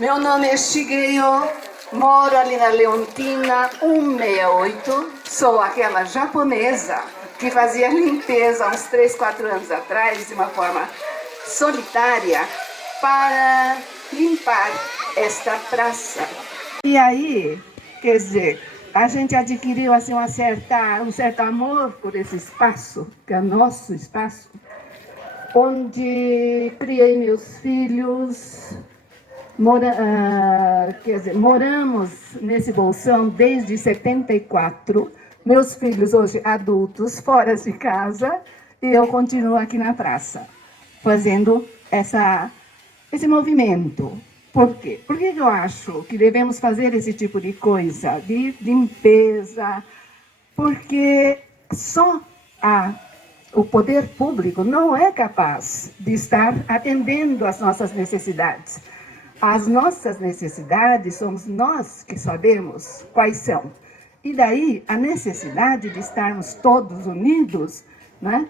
Meu nome é Shigeyo, moro ali na Leontina 168. Sou aquela japonesa que fazia limpeza há uns 3, 4 anos atrás, de uma forma solitária, para limpar esta praça. E aí, quer dizer, a gente adquiriu assim, um certo amor por esse espaço, que é nosso espaço, onde criei meus filhos. Moramos nesse bolsão desde 74. Meus filhos hoje adultos, fora de casa, e eu continuo aqui na praça, fazendo esse movimento. Por quê? Por que eu acho que devemos fazer esse tipo de coisa, de limpeza? Porque só o poder público não é capaz de estar atendendo às nossas necessidades. As nossas necessidades somos nós que sabemos quais são. E daí a necessidade de estarmos todos unidos, né,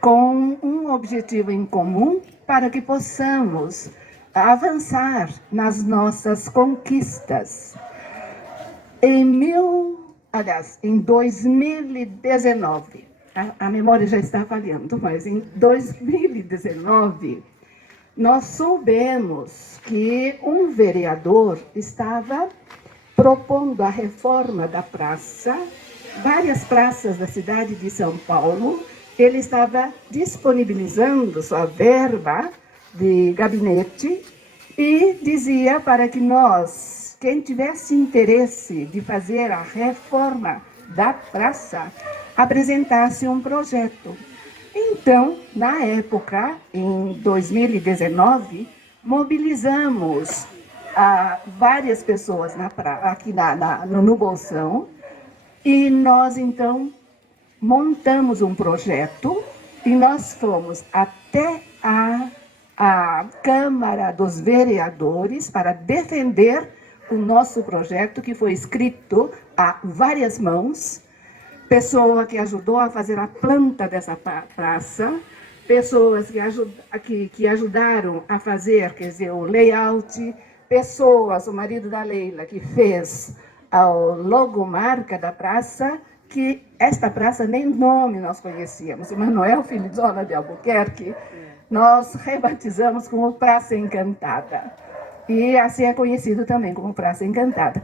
com um objetivo em comum para que possamos avançar nas nossas conquistas. Em 2019, a memória já está falhando, mas em 2019, nós soubemos que um vereador estava propondo a reforma da praça, várias praças da cidade de São Paulo. Ele estava disponibilizando sua verba de gabinete e dizia para que nós, quem tivesse interesse de fazer a reforma da praça, apresentasse um projeto. Então, na época, em 2019, mobilizamos várias pessoas aqui no Bolsão, e nós, então, montamos um projeto e nós fomos até a Câmara dos Vereadores para defender o nosso projeto, que foi escrito a várias mãos. Pessoa que ajudou a fazer a planta dessa praça, pessoas que ajudaram a fazer, quer dizer, o layout, pessoas, o marido da Leila, que fez a logomarca da praça, que esta praça nem nome nós conhecíamos. Emanuel Filizona de Albuquerque, nós rebatizamos como Praça Encantada. E assim é conhecido também como Praça Encantada.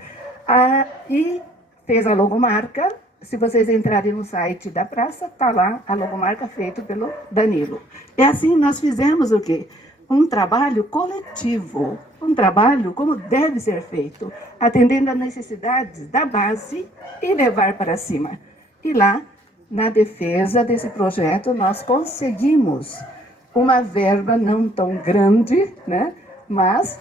E fez a logomarca. Se vocês entrarem no site da praça, está lá a logomarca feita pelo Danilo. E assim nós fizemos o quê? Um trabalho coletivo, um trabalho como deve ser feito, atendendo às necessidades da base e levar para cima. E lá, na defesa desse projeto, nós conseguimos uma verba não tão grande, né? Mas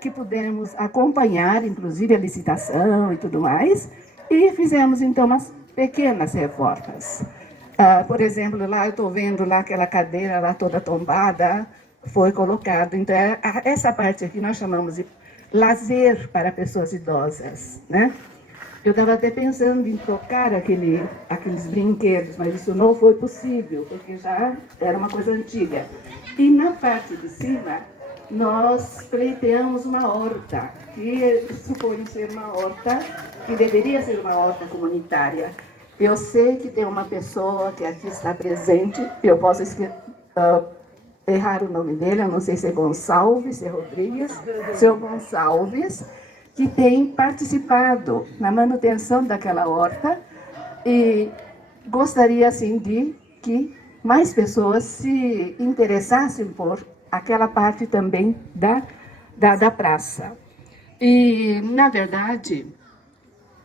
que pudemos acompanhar, inclusive a licitação e tudo mais, e fizemos então umas pequenas reformas. Por exemplo, lá eu estou vendo lá aquela cadeira lá toda tombada, foi colocado. Então, essa parte aqui nós chamamos de lazer para pessoas idosas, né? Eu estava até pensando em trocar aqueles brinquedos, mas isso não foi possível, porque já era uma coisa antiga. E na parte de cima, nós pleiteamos uma horta, que supõe ser uma horta, que deveria ser uma horta comunitária. Eu sei que tem uma pessoa que aqui está presente, eu posso errar o nome dele, eu não sei se é Gonçalves, se é Rodrigues, seu Gonçalves, que tem participado na manutenção daquela horta, e gostaria assim de que mais pessoas se interessassem por aquela parte também da praça. E, na verdade,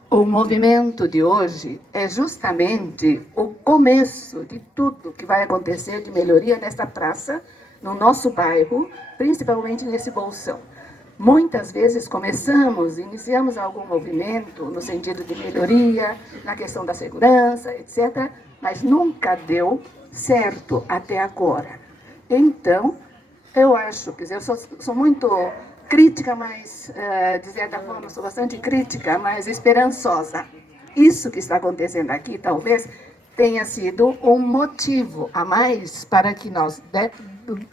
o movimento de hoje é justamente o começo de tudo que vai acontecer de melhoria nesta praça, no nosso bairro, principalmente nesse bolsão. Muitas vezes iniciamos algum movimento no sentido de melhoria, na questão da segurança, etc., mas nunca deu certo até agora. Então, eu acho, quer dizer, eu sou muito crítica, mas, de certa forma, sou bastante crítica, mas esperançosa. Isso que está acontecendo aqui, talvez, tenha sido um motivo a mais para que nós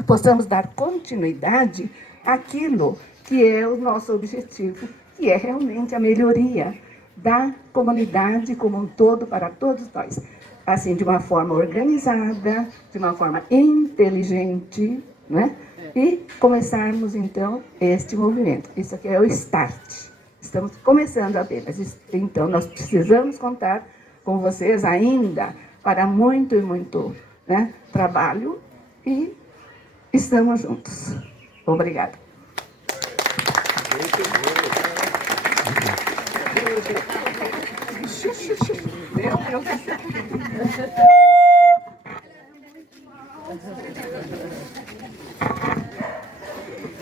possamos dar continuidade aquilo que é o nosso objetivo, que é realmente a melhoria da comunidade como um todo para todos nós. Assim, de uma forma organizada, de uma forma inteligente, né? E começarmos, então, este movimento. Isso aqui é o start. Estamos começando apenas. Então, nós precisamos contar com vocês ainda para muito e muito, né, trabalho, e estamos juntos. Obrigada.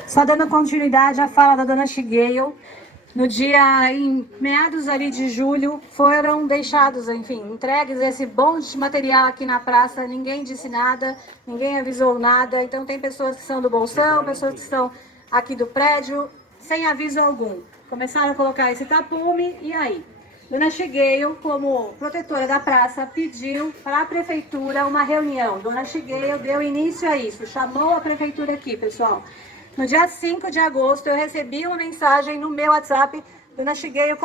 Só dando continuidade à fala da dona Shigeo, em meados ali de julho, foram deixados, enfim, entregues esse bonde de material aqui na praça, ninguém disse nada, ninguém avisou nada, então tem pessoas que são do Bolsão, pessoas que estão aqui do prédio, sem aviso algum. Começaram a colocar esse tapume, e aí? Dona Shigeo, como protetora da praça, pediu para a prefeitura uma reunião. Dona Shigeo deu início a isso, chamou a prefeitura aqui, pessoal. No dia 5 de agosto, eu recebi uma mensagem no meu WhatsApp, Dona Shigeo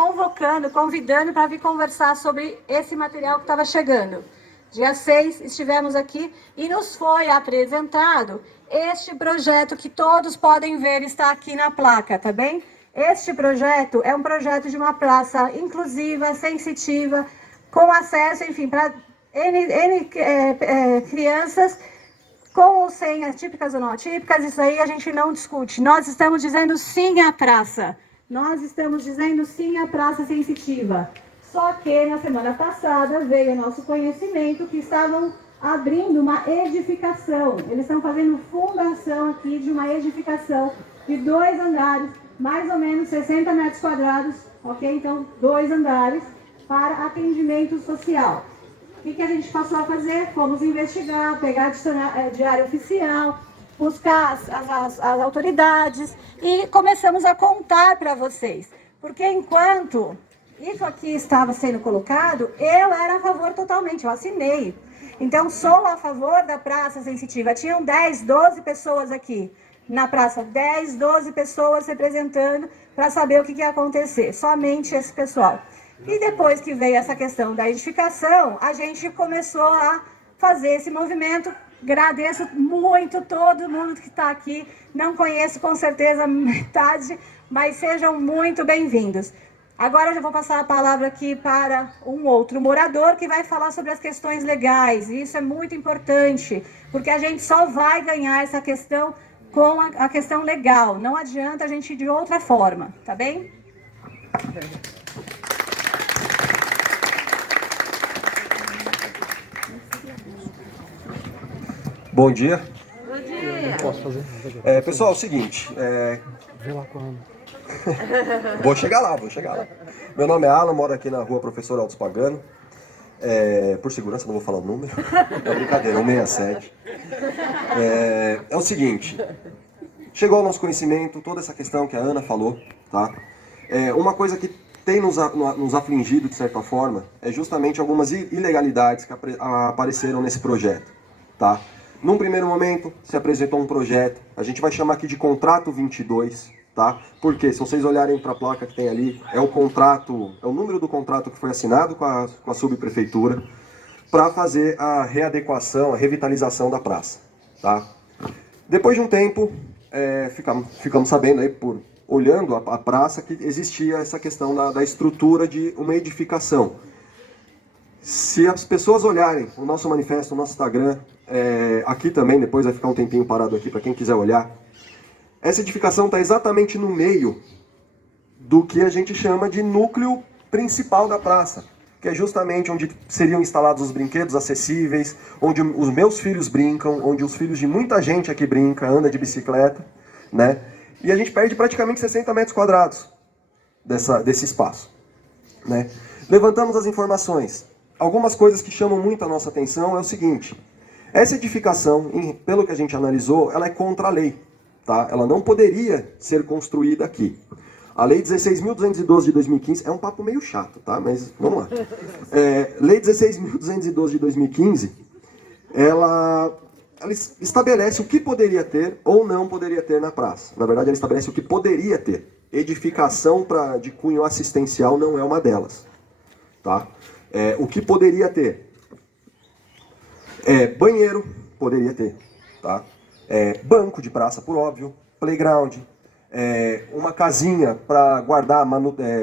convidando para vir conversar sobre esse material que estava chegando. Dia 6, estivemos aqui e nos foi apresentado este projeto que todos podem ver, está aqui na placa, tá bem? Este projeto é um projeto de uma praça inclusiva, sensitiva, com acesso, enfim, para crianças, com ou sem atípicas ou não atípicas, isso aí a gente não discute. Nós estamos dizendo sim à praça. Nós estamos dizendo sim à praça sensitiva. Só que na semana passada veio ao nosso conhecimento que estavam abrindo uma edificação. Eles estão fazendo fundação aqui de uma edificação de 2 andares, mais ou menos 60 metros quadrados, ok? Então, 2 andares para atendimento social. O que a gente passou a fazer? Fomos investigar, pegar diário oficial, buscar as autoridades e começamos a contar para vocês. Porque enquanto isso aqui estava sendo colocado, eu era a favor totalmente, eu assinei. Então, sou a favor da praça sensitiva. Tinham 10, 12 pessoas aqui na praça, 10, 12 pessoas representando para saber o que ia acontecer, somente esse pessoal. E depois que veio essa questão da edificação, a gente começou a fazer esse movimento. Agradeço muito todo mundo que está aqui, não conheço com certeza metade, mas sejam muito bem-vindos. Agora eu já vou passar a palavra aqui para um outro morador que vai falar sobre as questões legais, e isso é muito importante, porque a gente só vai ganhar essa questão com a questão legal, não adianta a gente ir de outra forma, tá bem? Bom dia. Bom dia. Posso fazer? Pessoal, é o seguinte. Vê lá quando. Vou chegar lá. Meu nome é Alan, moro aqui na rua Professor Altos Pagano. Por segurança, não vou falar o número. É brincadeira, 167. É o seguinte. Chegou ao nosso conhecimento toda essa questão que a Ana falou, tá? Uma coisa que tem nos afligido, de certa forma, é justamente algumas ilegalidades que apareceram nesse projeto, tá? Num primeiro momento, se apresentou um projeto, a gente vai chamar aqui de Contrato 22, tá? Porque, se vocês olharem para a placa que tem ali, é o número do contrato que foi assinado com a subprefeitura para fazer a readequação, a revitalização da praça, tá? Depois de um tempo, ficamos sabendo aí, olhando a praça, que existia essa questão da estrutura de uma edificação. Se as pessoas olharem o nosso manifesto, o nosso Instagram, aqui também, depois vai ficar um tempinho parado aqui para quem quiser olhar, essa edificação está exatamente no meio do que a gente chama de núcleo principal da praça, que é justamente onde seriam instalados os brinquedos acessíveis, onde os meus filhos brincam, onde os filhos de muita gente aqui brinca, anda de bicicleta, né? E a gente perde praticamente 60 metros quadrados desse espaço, né? Levantamos as informações. Algumas coisas que chamam muito a nossa atenção é o seguinte: essa edificação, pelo que a gente analisou, ela é contra a lei, tá? Ela não poderia ser construída aqui. A Lei 16.212 de 2015, é um papo meio chato, tá? Mas vamos lá. Lei 16.212 de 2015, ela ela estabelece o que poderia ter ou não poderia ter na praça. Na verdade, ela estabelece o que poderia ter. Edificação de cunho assistencial não é uma delas. Tá? O que poderia ter? Banheiro, poderia ter. Tá? Banco de praça, por óbvio. Playground. Uma casinha para guardar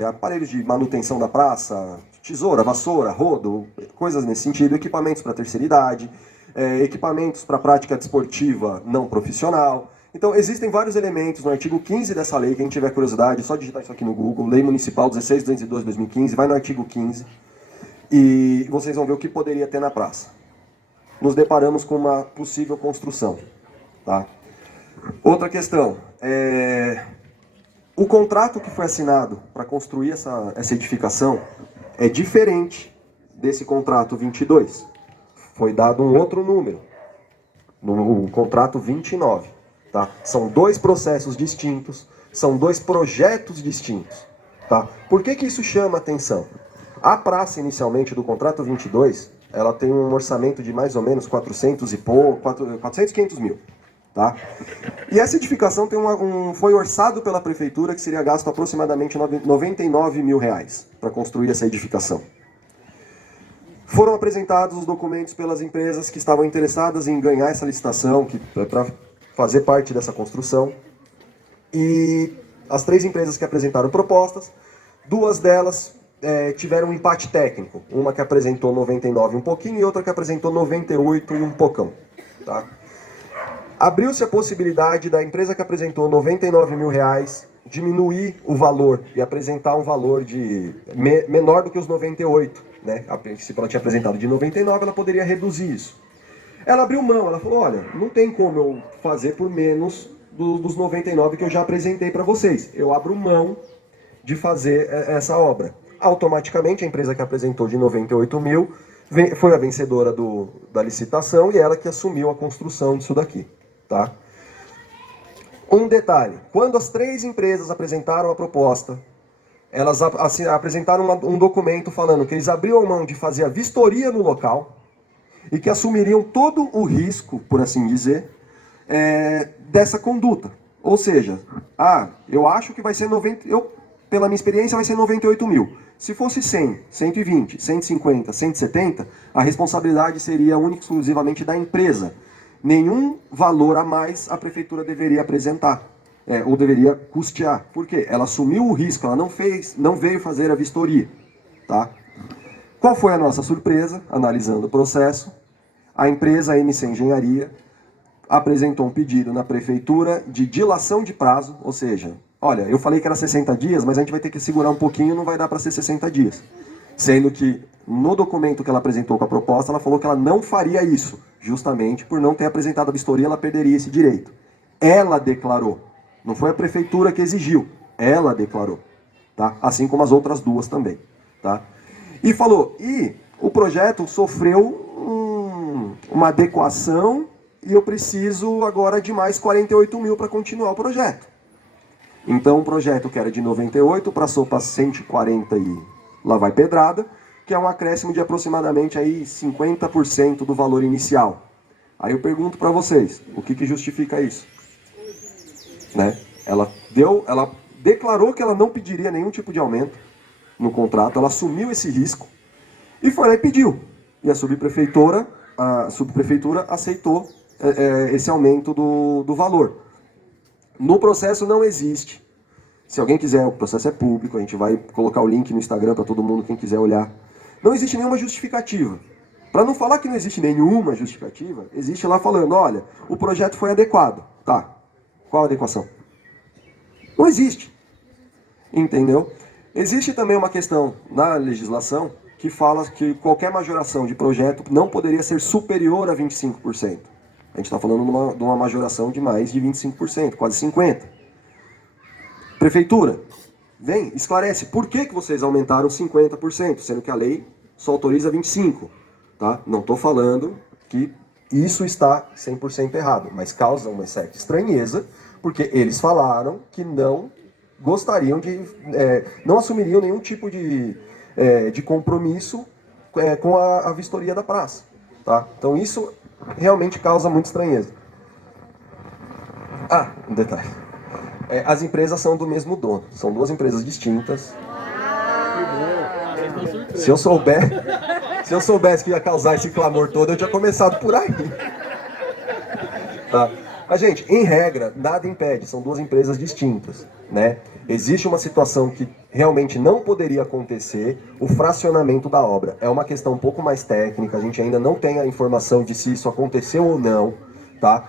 aparelhos de manutenção da praça, tesoura, vassoura, rodo, coisas nesse sentido, equipamentos para terceira idade, equipamentos para prática desportiva não profissional. Então, existem vários elementos no artigo 15 dessa lei, quem tiver curiosidade, é só digitar isso aqui no Google, Lei Municipal 16.202/2015, vai no artigo 15 e vocês vão ver o que poderia ter na praça. Nos deparamos com uma possível construção. Tá? Outra questão, o contrato que foi assinado para construir essa edificação é diferente desse contrato 22. Foi dado um outro número, no contrato 29. Tá? São 2 processos distintos, são 2 projetos distintos. Tá? Por que isso chama atenção? A praça, inicialmente, do contrato 22, ela tem um orçamento de mais ou menos 400 e 500 mil. Tá? E essa edificação foi orçado pela prefeitura que seria gasto aproximadamente 99 mil reais para construir essa edificação. Foram apresentados os documentos pelas empresas que estavam interessadas em ganhar essa licitação, para fazer parte dessa construção. E as 3 empresas que apresentaram propostas, 2 delas tiveram um empate técnico. Uma que apresentou 99 e um pouquinho e outra que apresentou 98 e um pocão. Tá? Abriu-se a possibilidade da empresa que apresentou 99 mil reais diminuir o valor e apresentar um valor menor do que os 98. Né? A princípio ela tinha apresentado de 99, ela poderia reduzir isso. Ela abriu mão, ela falou, olha, não tem como eu fazer por menos dos 99 que eu já apresentei para vocês. Eu abro mão de fazer essa obra. Automaticamente a empresa que apresentou de 98 mil foi a vencedora da licitação e ela que assumiu a construção disso daqui. Tá? Um detalhe, quando as 3 empresas apresentaram a proposta, elas apresentaram um documento falando que eles abriam mão de fazer a vistoria no local e que assumiriam todo o risco, por assim dizer, dessa conduta. Ou seja, eu acho que vai ser 90, pela minha experiência vai ser 98 mil. Se fosse 100, 120, 150, 170, a responsabilidade seria única e exclusivamente da empresa. Nenhum valor a mais a prefeitura deveria apresentar, ou deveria custear. Por quê? Ela assumiu o risco, ela não veio fazer a vistoria. Tá? Qual foi a nossa surpresa, analisando o processo? A empresa MC Engenharia apresentou um pedido na prefeitura de dilação de prazo, ou seja, olha, eu falei que era 60 dias, mas a gente vai ter que segurar um pouquinho, não vai dar para ser 60 dias. Sendo que no documento que ela apresentou com a proposta, ela falou que ela não faria isso, justamente por não ter apresentado a vistoria, ela perderia esse direito. Ela declarou, não foi a prefeitura que exigiu, ela declarou, tá? Assim como as outras 2 também, tá? E falou, o projeto sofreu uma adequação e eu preciso agora de mais 48 mil para continuar o projeto. Então, o projeto que era de 98 passou para 140 e lá vai pedrada, que é um acréscimo de aproximadamente aí 50% do valor inicial. Aí eu pergunto para vocês, o que justifica isso? Né? Ela declarou que ela não pediria nenhum tipo de aumento no contrato, ela assumiu esse risco e foi lá e pediu. E a subprefeitura aceitou esse aumento do valor. No processo não existe. Se alguém quiser, o processo é público, a gente vai colocar o link no Instagram para todo mundo, quem quiser olhar. Não existe nenhuma justificativa. Para não falar que não existe nenhuma justificativa, existe lá falando, olha, o projeto foi adequado. Tá, qual a adequação? Não existe. Entendeu? Existe também uma questão na legislação que fala que qualquer majoração de projeto não poderia ser superior a 25%. A gente está falando de uma majoração de mais de 25%, quase 50%. Prefeitura, vem, esclarece por que vocês aumentaram 50%, sendo que a lei só autoriza 25%. Tá? Não estou falando que isso está 100% errado, mas causa uma certa estranheza, porque eles falaram que não gostariam não assumiriam nenhum tipo de compromisso com a vistoria da praça. Tá? Então isso realmente causa muita estranheza. Ah, um detalhe. As empresas são do mesmo dono. São duas empresas distintas. Se eu soubesse que ia causar esse clamor todo, eu tinha começado por aí. Tá? Mas, gente, em regra, nada impede. São duas empresas distintas, né? Existe uma situação que realmente não poderia acontecer, o fracionamento da obra. É uma questão um pouco mais técnica, a gente ainda não tem a informação de se isso aconteceu ou não, tá?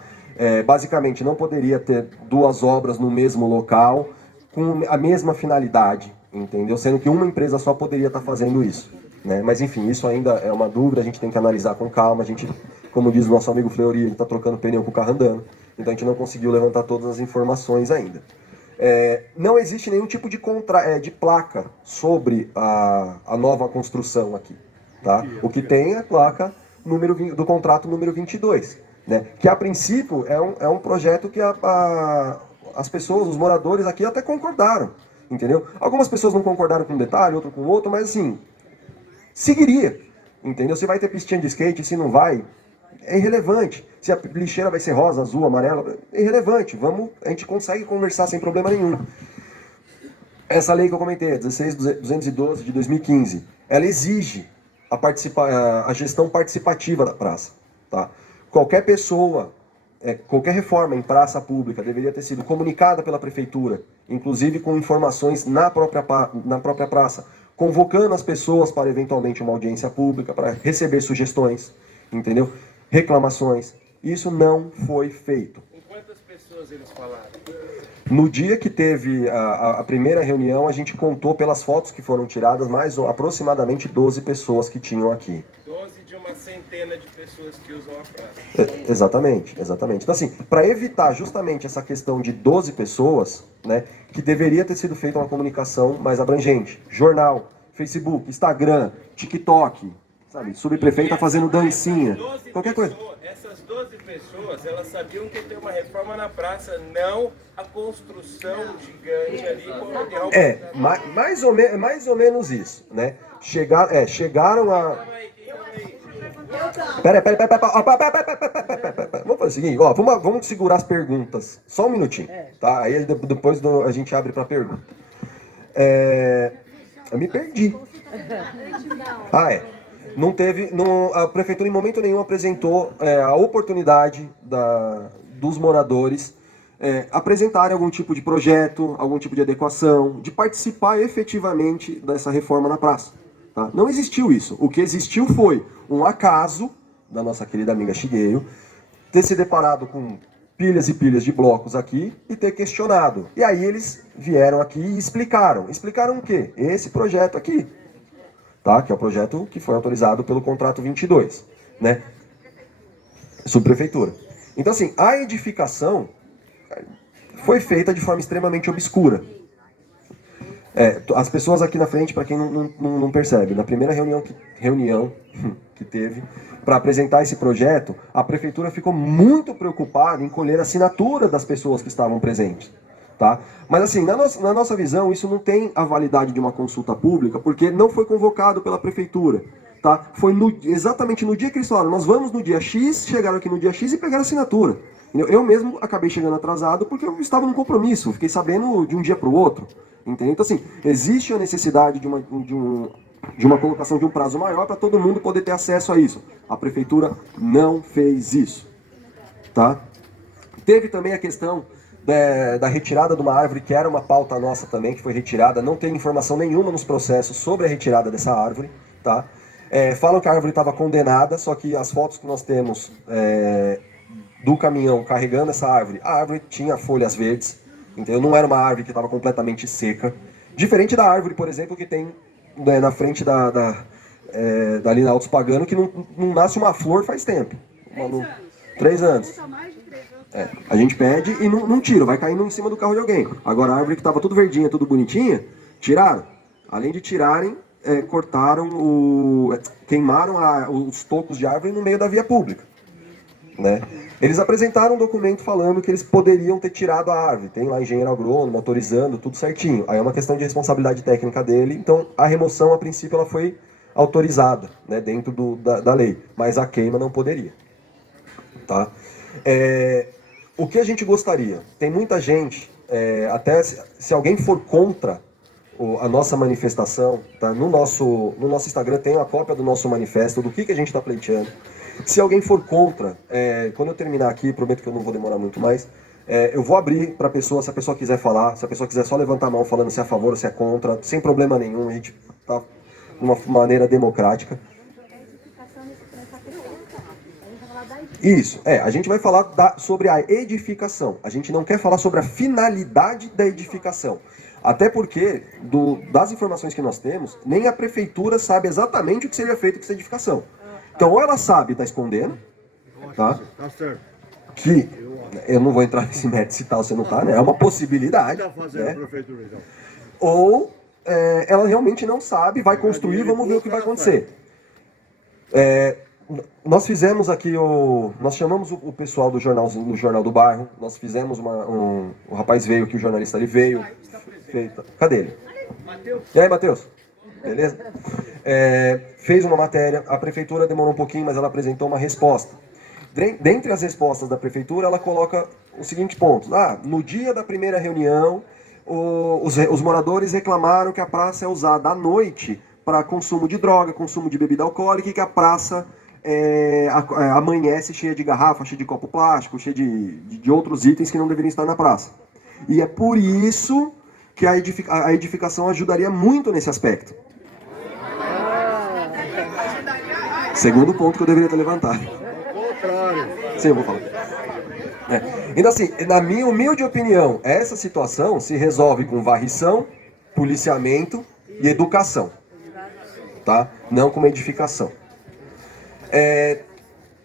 Basicamente, não poderia ter duas obras no mesmo local com a mesma finalidade, entendeu? Sendo que uma empresa só poderia estar fazendo isso, né? Mas, enfim, isso ainda é uma dúvida, a gente tem que analisar com calma. A gente, como diz o nosso amigo Fleury, ele está trocando pneu com o carro andando, então a gente não conseguiu levantar todas as informações ainda. Não existe nenhum tipo de placa sobre a nova construção aqui, tá? O que tem é a placa do contrato número 22, né? Que a princípio é um projeto que as pessoas, os moradores aqui até concordaram, entendeu? Algumas pessoas não concordaram com um detalhe, outro com outro, mas assim, seguiria, entendeu? Se vai ter pistinha de skate, se não vai, é irrelevante. Se a lixeira vai ser rosa, azul, amarela, é irrelevante. A gente consegue conversar sem problema nenhum. Essa lei que eu comentei, a 16.212 de 2015, ela exige a gestão participativa da praça. Tá? Qualquer pessoa, qualquer reforma em praça pública deveria ter sido comunicada pela prefeitura, inclusive com informações na própria praça, convocando as pessoas para eventualmente uma audiência pública, para receber sugestões, entendeu? Reclamações. Isso não foi feito. Com quantas pessoas eles falaram? No dia que teve a primeira reunião, a gente contou pelas fotos que foram tiradas, mais aproximadamente 12 pessoas que tinham aqui. 12 de uma centena de pessoas que usam a praça. Exatamente, exatamente. Então, assim, para evitar justamente essa questão de 12 pessoas, né, que deveria ter sido feita uma comunicação mais abrangente. Jornal, Facebook, Instagram, TikTok, sabe? Subprefeito tá fazendo dancinha, qualquer coisa. Essas 12 pessoas, elas sabiam que ia ter uma reforma na praça, não a construção gigante ali. Mais ou menos isso, né? Chegaram a... Pera. Vamos fazer o seguinte, ó, vamos segurar as perguntas, só um minutinho, tá? Aí depois a gente abre para pergunta. Eu me perdi. A prefeitura em momento nenhum apresentou a oportunidade dos moradores apresentarem algum tipo de projeto, algum tipo de adequação, de participar efetivamente dessa reforma na praça. Tá? Não existiu isso. O que existiu foi um acaso da nossa querida amiga Shigeru ter se deparado com pilhas e pilhas de blocos aqui e ter questionado. E aí eles vieram aqui e explicaram. Explicaram o quê? Esse projeto aqui. Tá? Que é o projeto que foi autorizado pelo contrato 22, né? Subprefeitura. Então, assim, a edificação foi feita de forma extremamente obscura. As pessoas aqui na frente, para quem não percebe, na primeira reunião que teve para apresentar esse projeto, a prefeitura ficou muito preocupada em colher a assinatura das pessoas que estavam presentes. Tá? Mas assim, na nossa visão, isso não tem a validade de uma consulta pública, porque não foi convocado pela prefeitura. Tá? Foi exatamente no dia que eles falaram, nós vamos no dia X, chegaram aqui no dia X e pegaram a assinatura. Eu mesmo acabei chegando atrasado porque eu estava num compromisso, fiquei sabendo de um dia para o outro. Entendeu? Então assim, existe a necessidade de uma colocação de um prazo maior para todo mundo poder ter acesso a isso. A prefeitura não fez isso. Tá? Teve também a questão da retirada de uma árvore, que era uma pauta nossa também, que foi retirada. Não tem informação nenhuma nos processos sobre a retirada dessa árvore. Tá? Falam que a árvore estava condenada, só que as fotos que nós temos do caminhão carregando essa árvore, a árvore tinha folhas verdes, entendeu? Não era uma árvore que estava completamente seca. Diferente da árvore, por exemplo, que tem na frente ali na Altos Pagano, que não nasce uma flor faz tempo. 3 anos. A gente pede e não tira, vai caindo em cima do carro de alguém. Agora a árvore que estava tudo verdinha, tudo bonitinha, tiraram. Além de tirarem, queimaram os tocos de árvore no meio da via pública. Né? Eles apresentaram um documento falando que eles poderiam ter tirado a árvore. Tem lá engenheiro agrônomo autorizando, tudo certinho. Aí é uma questão de responsabilidade técnica dele. Então a remoção, a princípio, ela foi autorizada, né, dentro da lei, mas a queima não poderia. Tá? O que a gente gostaria? Tem muita gente, até se alguém for contra a nossa manifestação, tá? No nosso Instagram tem uma cópia do nosso manifesto, do que a gente está pleiteando. Se alguém for contra, quando eu terminar aqui, prometo que eu não vou demorar muito mais, eu vou abrir para a pessoa, se a pessoa quiser falar, se a pessoa quiser só levantar a mão falando se é a favor ou se é contra, sem problema nenhum, a gente está de uma maneira democrática. Isso, a gente vai falar sobre a edificação, a gente não quer falar sobre a finalidade da edificação. Até porque, das informações que nós temos, nem a prefeitura sabe exatamente o que seria feito com essa edificação. Então, ou ela sabe e está escondendo, tá? Tá certo. Que eu não vou entrar nesse mérito se tá ou se não tá, né? É uma possibilidade. Tá fazendo Né? a prefeitura, então. Ou ela realmente não sabe, vai construir, vamos ver o que vai acontecer. Nós fizemos aqui nós chamamos o pessoal do Jornal do Bairro, nós fizemos o rapaz veio aqui, o jornalista ele veio. Cadê ele? E aí, Matheus? Beleza? Fez uma matéria, a prefeitura demorou um pouquinho, mas ela apresentou uma resposta. Dentre as respostas da prefeitura, ela coloca os seguintes pontos. No dia da primeira reunião, os moradores reclamaram que a praça é usada à noite para consumo de droga, consumo de bebida alcoólica e que a praça amanhece cheia de garrafa, cheia de copo plástico, cheia de outros itens que não deveriam estar na praça. E é por isso que a edificação ajudaria muito nesse aspecto. Segundo ponto que eu deveria ter levantado. Sim, eu vou falar. Então assim, na minha humilde opinião, essa situação se resolve com varrição, policiamento e educação. Tá? Não com uma edificação.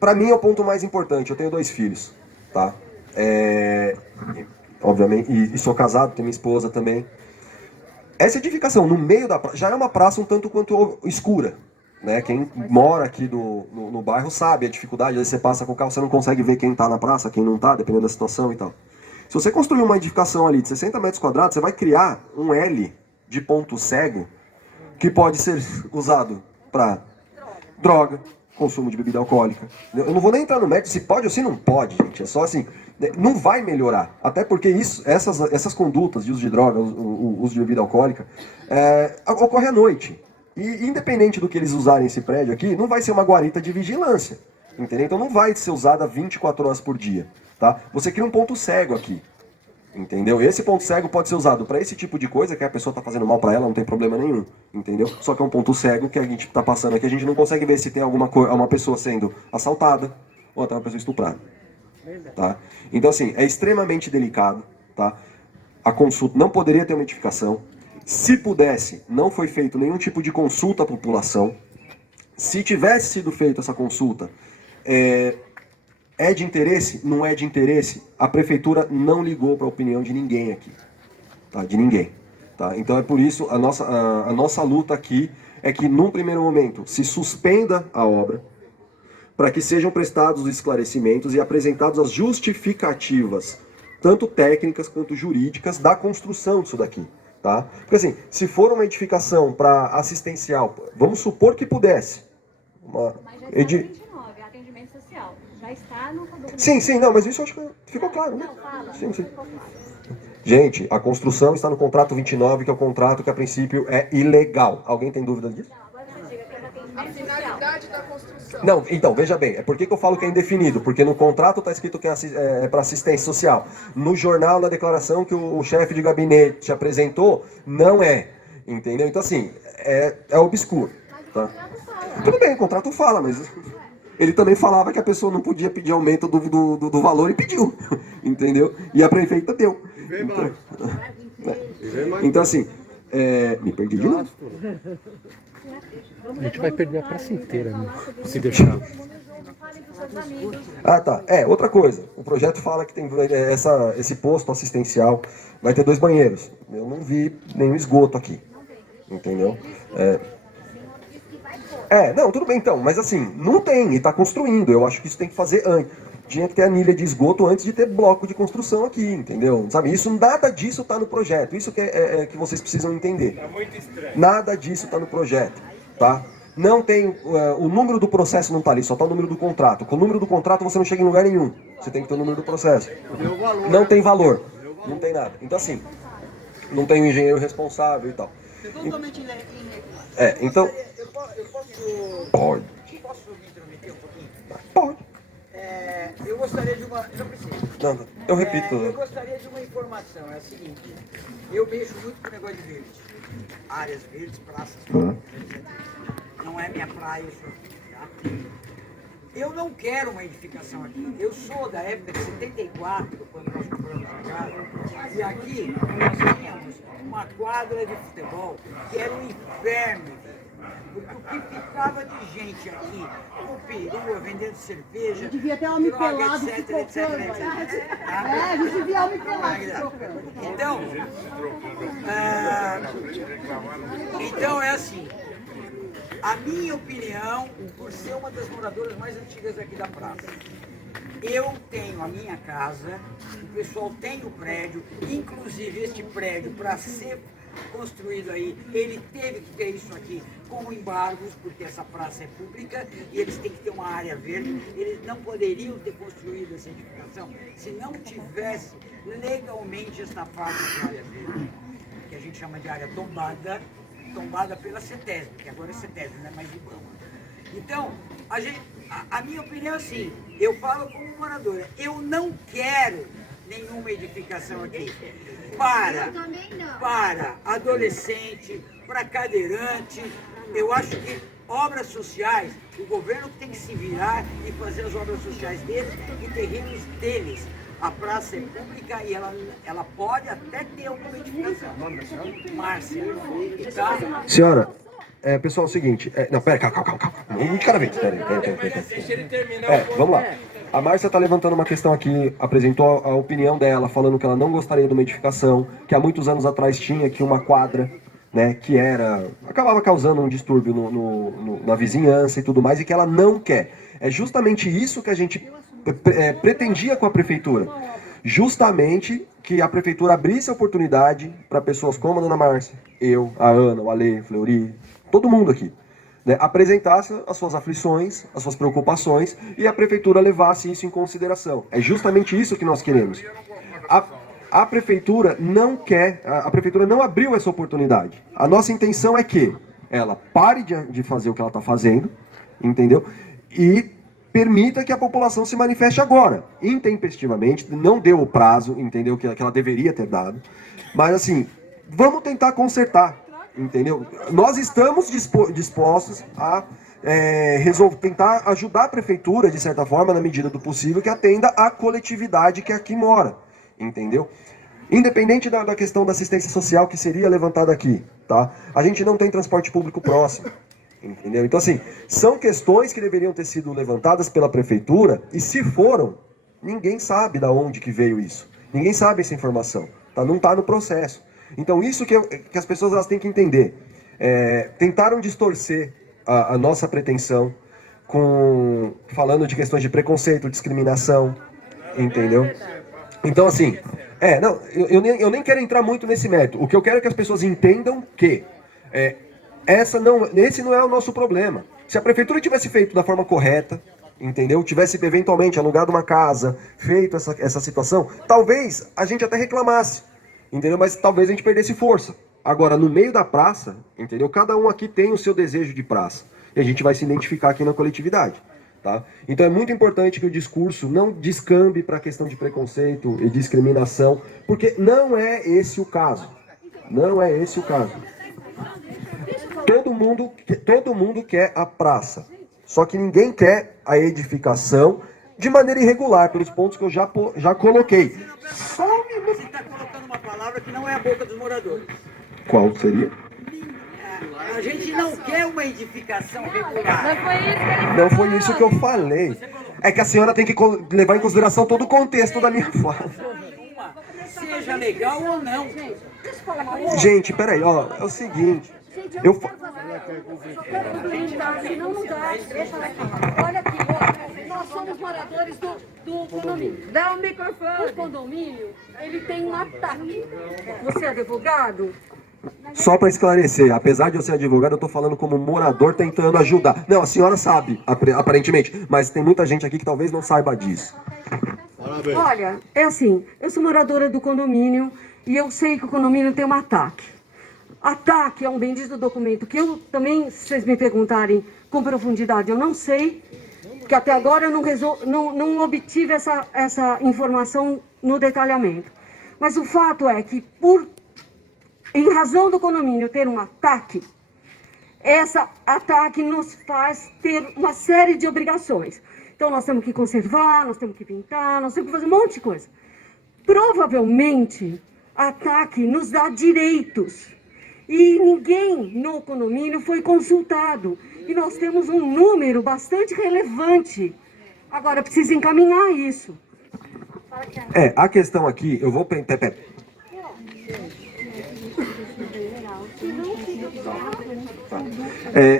Para mim é o ponto mais importante. Eu tenho 2 filhos, tá? Obviamente, e sou casado, tenho minha esposa também. Essa edificação no meio da praça já é uma praça um tanto quanto escura, né? Quem mora aqui no bairro sabe a dificuldade. Às vezes você passa com o carro, você não consegue ver quem está na praça, quem não está, dependendo da situação e tal. Se você construir uma edificação ali de 60 metros quadrados, você vai criar um L de ponto cego que pode ser usado para droga, consumo de bebida alcoólica. Eu não vou nem entrar no mérito se pode ou se não pode, gente. É só assim, não vai melhorar. Até porque essas condutas de uso de droga, o uso de bebida alcoólica, ocorre à noite. E independente do que eles usarem esse prédio aqui, não vai ser uma guarita de vigilância. Entendeu? Então não vai ser usada 24 horas por dia. Tá? Você cria um ponto cego aqui. Entendeu? Esse ponto cego pode ser usado para esse tipo de coisa, que a pessoa está fazendo mal para ela, não tem problema nenhum. Entendeu? Só que é um ponto cego que a gente está passando aqui, a gente não consegue ver se tem uma pessoa sendo assaltada ou até uma pessoa estuprada. Tá? Então assim, é extremamente delicado. Tá? A consulta não poderia ter uma edificação. Se pudesse, não foi feito nenhum tipo de consulta à população. Se tivesse sido feita essa consulta, é de interesse? Não é de interesse? A prefeitura não ligou para a opinião de ninguém aqui. Tá? De ninguém. Tá? Então é por isso a nossa luta aqui é que, num primeiro momento, se suspenda a obra, para que sejam prestados os esclarecimentos e apresentadas as justificativas, tanto técnicas quanto jurídicas, da construção disso daqui. Tá? Porque assim, se for uma edificação para assistencial, vamos supor que pudesse. Mas já está no 29, atendimento social. Já está no... Sim, não, mas isso eu acho que ficou claro, né? Não, fala. Sim. Gente, a construção está no contrato 29, que é o contrato que a princípio é ilegal. Alguém tem dúvida disso? Não, agora você diga que é atendimento social. Da construção. Não, então, veja bem, por que eu falo que é indefinido? Porque no contrato está escrito que é para assistência social. No jornal, na declaração que o chefe de gabinete apresentou, não é. Entendeu? Então, assim, é obscuro. Tá? Tudo bem, o contrato fala, mas ele também falava que a pessoa não podia pedir aumento do valor e pediu. Entendeu? E a prefeita deu. Então, assim, me perdi de novo. A gente vai perder a praça inteira, né? Se deixar. Ah, tá. Outra coisa. O projeto fala que tem esse posto assistencial vai ter 2 banheiros. Eu não vi nenhum esgoto aqui. Entendeu? Não, tudo bem então. Mas assim, não tem e está construindo. Eu acho que isso tem que fazer antes. Tinha que ter anilha de esgoto antes de ter bloco de construção aqui, entendeu? Sabe? Nada disso está no projeto. Isso que vocês precisam entender. Tá muito estranho. Nada disso está no projeto. Tá? Não tem, o número do processo não está ali, só está o número do contrato. Com o número do contrato você não chega em lugar nenhum. Você tem que ter o número do processo. Não tem valor, não tem nada. Então assim, não tem um engenheiro responsável e tal. Totalmente irregular. Então... Eu Pode. posso me intrometer um pouquinho? Pode. Eu gostaria de uma... Não precisa. Não, eu repito. Eu gostaria de uma informação. É a seguinte. Eu mexo muito com o negócio de verde. Áreas verdes, praças, etc. Não é minha praia isso aqui, tá? Eu não quero uma edificação aqui. Eu sou da época de 74, quando nós compramos a casa. E aqui nós tínhamos uma quadra de futebol que era um inferno. Porque o que ficava de gente aqui, com perua, vendendo cerveja, Devia ter homem droga, pelado etc, se etc, trocando, etc. tá? A gente devia homem pelado se trocando. Então é assim, a minha opinião, por ser uma das moradoras mais antigas aqui da praça, eu tenho a minha casa, o pessoal tem o prédio, inclusive este prédio, para ser construído aí, ele teve que ter isso aqui com embargos, porque essa praça é pública e eles têm que ter uma área verde. Eles não poderiam ter construído essa edificação se não tivesse legalmente esta faixa de área verde, que a gente chama de área tombada pela CETESB, que agora é CETESB, não é mais IBAMA. Então, a minha opinião é assim, eu falo como moradora, eu não quero nenhuma edificação aqui para adolescente, para cadeirante. Eu acho que obras sociais, o governo tem que se virar e fazer as obras sociais deles e terrenos deles. A praça é pública e ela pode até ter alguma edificação. Márcia. Tá? Senhora, pessoal, é o seguinte... não, pera, calma. Um de cada vez. Pera. Deixa ele terminar. Vamos lá. A Márcia está levantando uma questão aqui, apresentou a opinião dela, falando que ela não gostaria de uma edificação, que há muitos anos atrás tinha aqui uma quadra, né, que acabava causando um distúrbio na vizinhança e tudo mais, e que ela não quer. É justamente isso que a gente pretendia com a prefeitura. Justamente que a prefeitura abrisse a oportunidade para pessoas como a dona Márcia, eu, a Ana, o Ale, o Fleury, todo mundo aqui, né, apresentasse as suas aflições, as suas preocupações e a prefeitura levasse isso em consideração. É justamente isso que nós queremos. A prefeitura não quer, a prefeitura não abriu essa oportunidade. A nossa intenção é que ela pare de fazer o que ela está fazendo, entendeu? E permita que a população se manifeste agora, intempestivamente, não deu o prazo, entendeu? Que ela deveria ter dado. Mas assim, vamos tentar consertar. Entendeu? Nós estamos dispostos a tentar ajudar a prefeitura, de certa forma, na medida do possível, que atenda a coletividade que aqui mora. Entendeu? Independente da questão da assistência social que seria levantada aqui, tá? A gente não tem transporte público próximo. Entendeu? Então, assim, são questões que deveriam ter sido levantadas pela prefeitura, e se foram, ninguém sabe de onde que veio isso. Ninguém sabe essa informação. Tá? Não está no processo. Então, isso que as pessoas elas têm que entender. Tentaram distorcer a nossa pretensão falando de questões de preconceito, discriminação, entendeu? Então, assim, eu nem quero entrar muito nesse mérito. O que eu quero é que as pessoas entendam que esse não é o nosso problema. Se a prefeitura tivesse feito da forma correta, entendeu? Tivesse eventualmente alugado uma casa, feito essa situação, talvez a gente até reclamasse. Entendeu? Mas talvez a gente perdesse força. Agora, no meio da praça, entendeu? Cada um aqui tem o seu desejo de praça. E a gente vai se identificar aqui na coletividade. Tá? Então é muito importante que o discurso não descambe para a questão de preconceito e discriminação, porque não é esse o caso. Não é esse o caso. Todo mundo quer a praça. Só que ninguém quer a edificação de maneira irregular, pelos pontos que eu já coloquei. Só um minuto. Você está colocando uma palavra que não é a boca dos moradores. Qual seria? A gente não quer uma edificação regular. Não foi isso que eu falei. É que a senhora tem que levar em consideração todo o contexto da minha fala. Seja legal ou não. Gente, peraí, ó, é o seguinte. Senão não dá. Olha aqui, ó, nós somos moradores do condomínio. Dá o microfone. O condomínio, ele tem um ataque. Você é advogado? Só para esclarecer, apesar de eu ser advogado, eu estou falando como morador tentando ajudar. Não, a senhora sabe, aparentemente, mas tem muita gente aqui que talvez não saiba disso. Olha, é assim, eu sou moradora do condomínio e eu sei que o condomínio tem um ataque. Ataque é um bendito documento que eu também, se vocês me perguntarem com profundidade, eu não sei, que até agora eu não obtive essa informação no detalhamento. Mas o fato é que, em razão do condomínio ter um ataque, esse ataque nos faz ter uma série de obrigações. Então nós temos que conservar, nós temos que pintar, nós temos que fazer um monte de coisa. Provavelmente, ataque nos dá direitos. E ninguém no condomínio foi consultado. E nós temos um número bastante relevante. Agora, precisa encaminhar isso. A questão aqui, eu vou... Pera.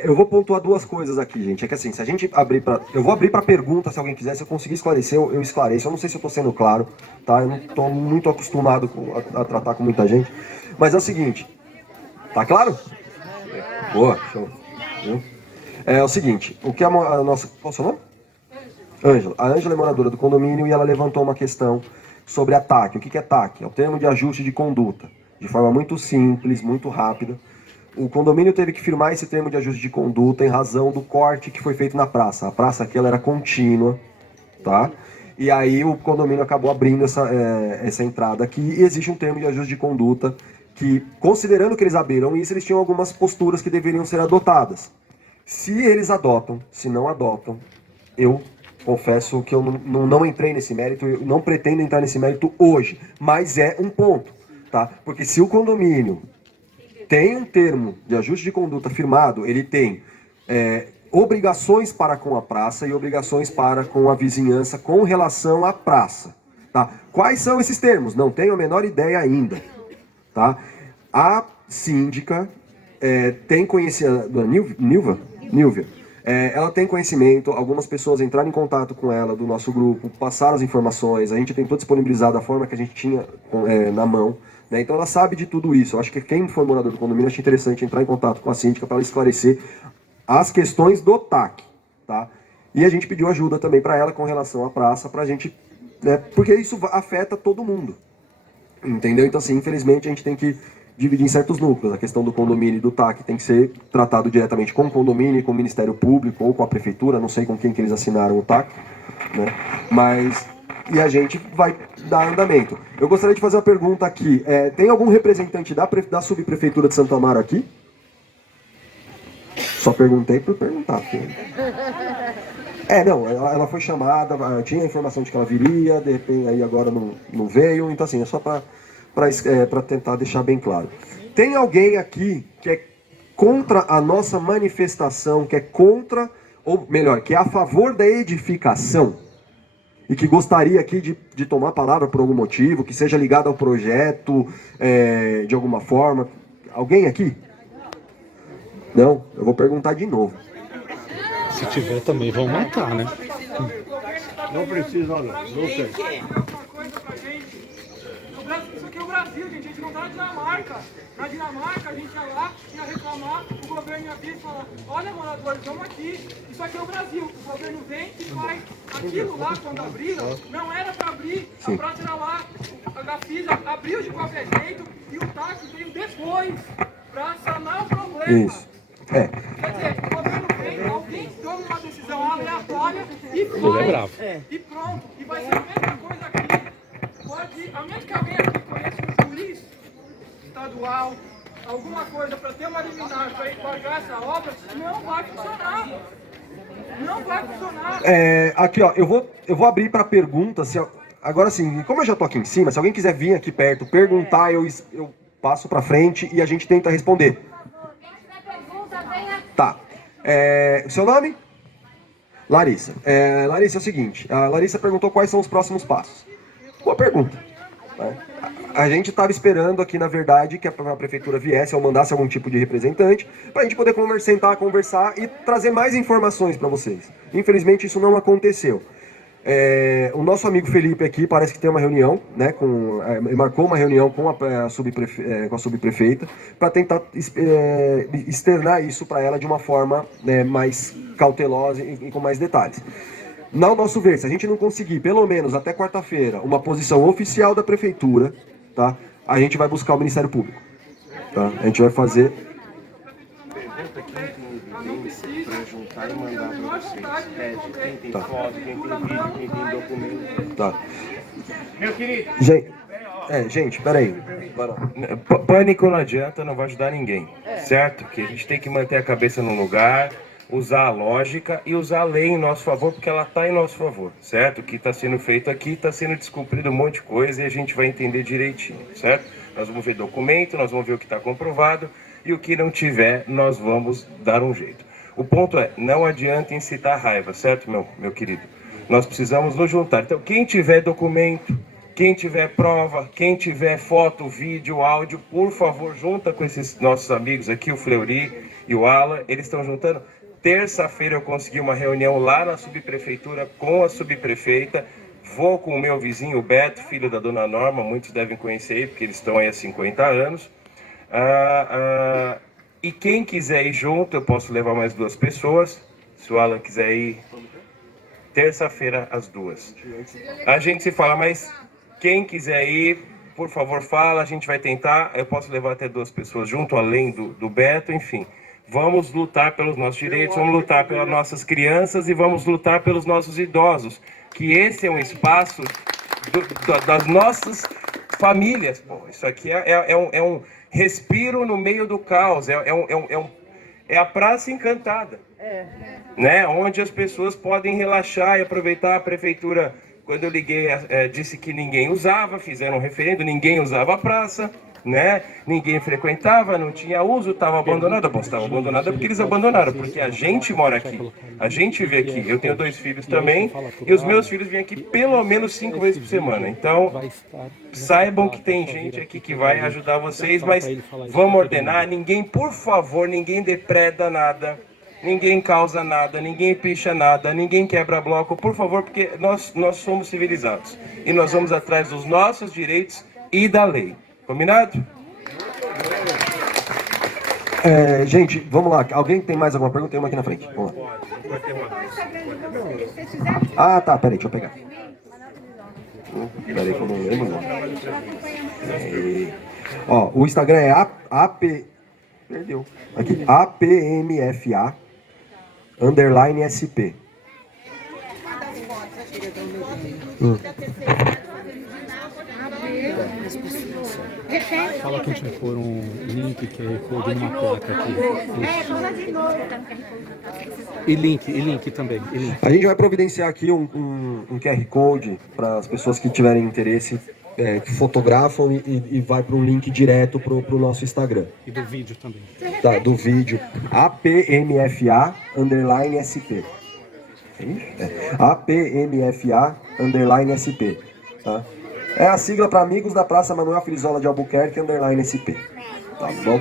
Eu vou pontuar duas coisas aqui, gente. É que assim, se a gente abrir para... Eu vou abrir para pergunta, se alguém quiser. Se eu conseguir esclarecer, eu esclareço. Eu não sei se eu estou sendo claro, tá? Eu não estou muito acostumado a tratar com muita gente. Mas é o seguinte... Tá claro? Boa, show. É o seguinte, o que a nossa... Qual é o seu nome? Ângela. A Ângela é moradora do condomínio e ela levantou uma questão sobre ataque. O que é ataque? É o termo de ajuste de conduta. De forma muito simples, muito rápida. O condomínio teve que firmar esse termo de ajuste de conduta em razão do corte que foi feito na praça. A praça aqui ela era contínua, tá? E aí o condomínio acabou abrindo essa entrada aqui e existe um termo de ajuste de conduta que, considerando que eles abriram isso, eles tinham algumas posturas que deveriam ser adotadas. Se eles adotam, se não adotam, eu confesso que eu não entrei nesse mérito, eu não pretendo entrar nesse mérito hoje, mas é um ponto, tá? Porque se o condomínio tem um termo de ajuste de conduta firmado, ele tem obrigações para com a praça e obrigações para com a vizinhança com relação à praça, tá? Quais são esses termos? Não tenho a menor ideia ainda. Tá? A síndica tem conhecimento, Nilvia, ela tem conhecimento, algumas pessoas entraram em contato com ela do nosso grupo, passaram as informações, a gente tentou disponibilizar da forma que a gente tinha na mão, né? Então ela sabe de tudo isso. Eu acho que quem for morador do condomínio, acho interessante entrar em contato com a síndica para ela esclarecer as questões do TAC, tá? E a gente pediu ajuda também para ela com relação à praça, pra gente, né? Porque isso afeta todo mundo. Entendeu? Então, assim, infelizmente a gente tem que dividir em certos núcleos. A questão do condomínio e do TAC tem que ser tratado diretamente com o condomínio, com o Ministério Público ou com a Prefeitura, não sei com quem que eles assinaram o TAC, né? Mas, e a gente vai dar andamento. Eu gostaria de fazer uma pergunta aqui. Tem algum representante da Subprefeitura de Santo Amaro aqui? Só perguntei por perguntar. Porque... não, ela foi chamada, tinha a informação de que ela viria, de repente aí agora não veio, então assim, é só para tentar deixar bem claro. Tem alguém aqui que é contra a nossa manifestação, que é contra, ou melhor, que é a favor da edificação, e que gostaria aqui de tomar a palavra por algum motivo, que seja ligado ao projeto de alguma forma? Alguém aqui? Não? Eu vou perguntar de novo. Se tiver também vão matar, né? Não precisa, não tem. Isso aqui é o Brasil, gente. A gente não tá na Dinamarca. Na Dinamarca, a gente ia lá, ia reclamar, o governo ia vir e falar: olha, moradores, vamos aqui. Isso aqui é o Brasil. O governo vem e faz aquilo lá quando abriram. Não era pra abrir, a praça era lá. A Gafisa abriu de qualquer jeito e o TAC veio depois pra sanar o problema. Isso. Quer dizer, o governo vem, alguém toma uma decisão aleatória e faz. Ele é bravo. E pronto. E vai ser a mesma coisa aqui. A menos que alguém aqui conheça um juiz estadual, alguma coisa para ter uma liminar para embargar essa obra, não vai funcionar. Não vai funcionar. Aqui, ó, eu vou abrir para pergunta. Agora sim, como eu já tô aqui em cima, se alguém quiser vir aqui perto perguntar, eu passo para frente e a gente tenta responder. Tá. Seu nome? Larissa. Larissa, é o seguinte. A Larissa perguntou quais são os próximos passos. Boa pergunta. A gente estava esperando aqui, na verdade, que a prefeitura viesse ou mandasse algum tipo de representante para a gente poder sentar, conversar e trazer mais informações para vocês. Infelizmente, isso não aconteceu. O nosso amigo Felipe aqui parece que tem uma reunião, né, marcou uma reunião com a subprefeita para tentar externar isso para ela de uma forma, né, mais cautelosa e com mais detalhes. Ao nosso ver, se a gente não conseguir, pelo menos até quarta-feira, uma posição oficial da prefeitura, tá, a gente vai buscar o Ministério Público. Tá? A gente vai fazer... Pergunta quem tem para juntar e mandar para vocês. Pede quem tem foto, quem tem vídeo, quem tem documento. Tá. Meu querido. Gente, peraí. Pânico não adianta, não vai ajudar ninguém. Certo? Que a gente tem que manter a cabeça no lugar, usar a lógica e usar a lei em nosso favor, porque ela está em nosso favor. Certo? O que está sendo feito aqui está sendo descumprido um monte de coisa e a gente vai entender direitinho. Certo? Nós vamos ver documento, nós vamos ver o que está comprovado e o que não tiver, nós vamos dar um jeito. O ponto é, não adianta incitar raiva, certo, meu querido? Nós precisamos nos juntar. Então, quem tiver documento, quem tiver prova, quem tiver foto, vídeo, áudio, por favor, junta com esses nossos amigos aqui, o Fleury e o Alan, eles estão juntando. Terça-feira eu consegui uma reunião lá na subprefeitura com a subprefeita. Vou com o meu vizinho, o Beto, filho da dona Norma, muitos devem conhecer aí, porque eles estão aí há 50 anos. E quem quiser ir junto, eu posso levar mais 2 pessoas. Se o Alan quiser ir, terça-feira às 2. A gente se fala, mas quem quiser ir, por favor, fala, a gente vai tentar. Eu posso levar até 2 pessoas junto, além do Beto, enfim. Vamos lutar pelos nossos direitos, vamos lutar pelas nossas crianças e vamos lutar pelos nossos idosos. Que esse é um espaço das nossas famílias. Pô, isso aqui é um respiro no meio do caos, é a praça encantada, né? Onde as pessoas podem relaxar e aproveitar. A prefeitura, quando eu liguei, disse que ninguém usava, fizeram um referendo, ninguém usava a praça, né? Ninguém frequentava, não tinha uso, estava abandonada. Bom, estava abandonada porque eles abandonaram, porque a gente mora aqui, a gente vê aqui. Eu tenho 2 filhos também e os meus filhos vêm aqui pelo menos 5 vezes por semana. Então, saibam que tem gente aqui que vai ajudar vocês, mas vamos ordenar. Ninguém, por favor, ninguém depreda nada, ninguém causa nada, ninguém picha nada, ninguém quebra bloco, por favor, porque nós somos civilizados e nós vamos atrás dos nossos direitos e da lei. Combinado? Gente, vamos lá. Alguém tem mais alguma pergunta? Tem uma aqui na frente. Vamos lá. Ah, tá. Peraí, deixa eu pegar. Peraí que eu não lembro, não. Ó, o Instagram é Perdeu. Aqui. APMFA _SP. Fala que a gente vai pôr um link que é code numa placa aqui. E link também. E link. A gente vai providenciar aqui um QR Code para as pessoas que tiverem interesse, que fotografam e vai para um link direto para o nosso Instagram. E do vídeo também. Tá, do vídeo. APMFA _SP. APMFA _SP. Tá? É a sigla para Amigos da Praça Manuel Frisola de Albuquerque _SP. Tá bom?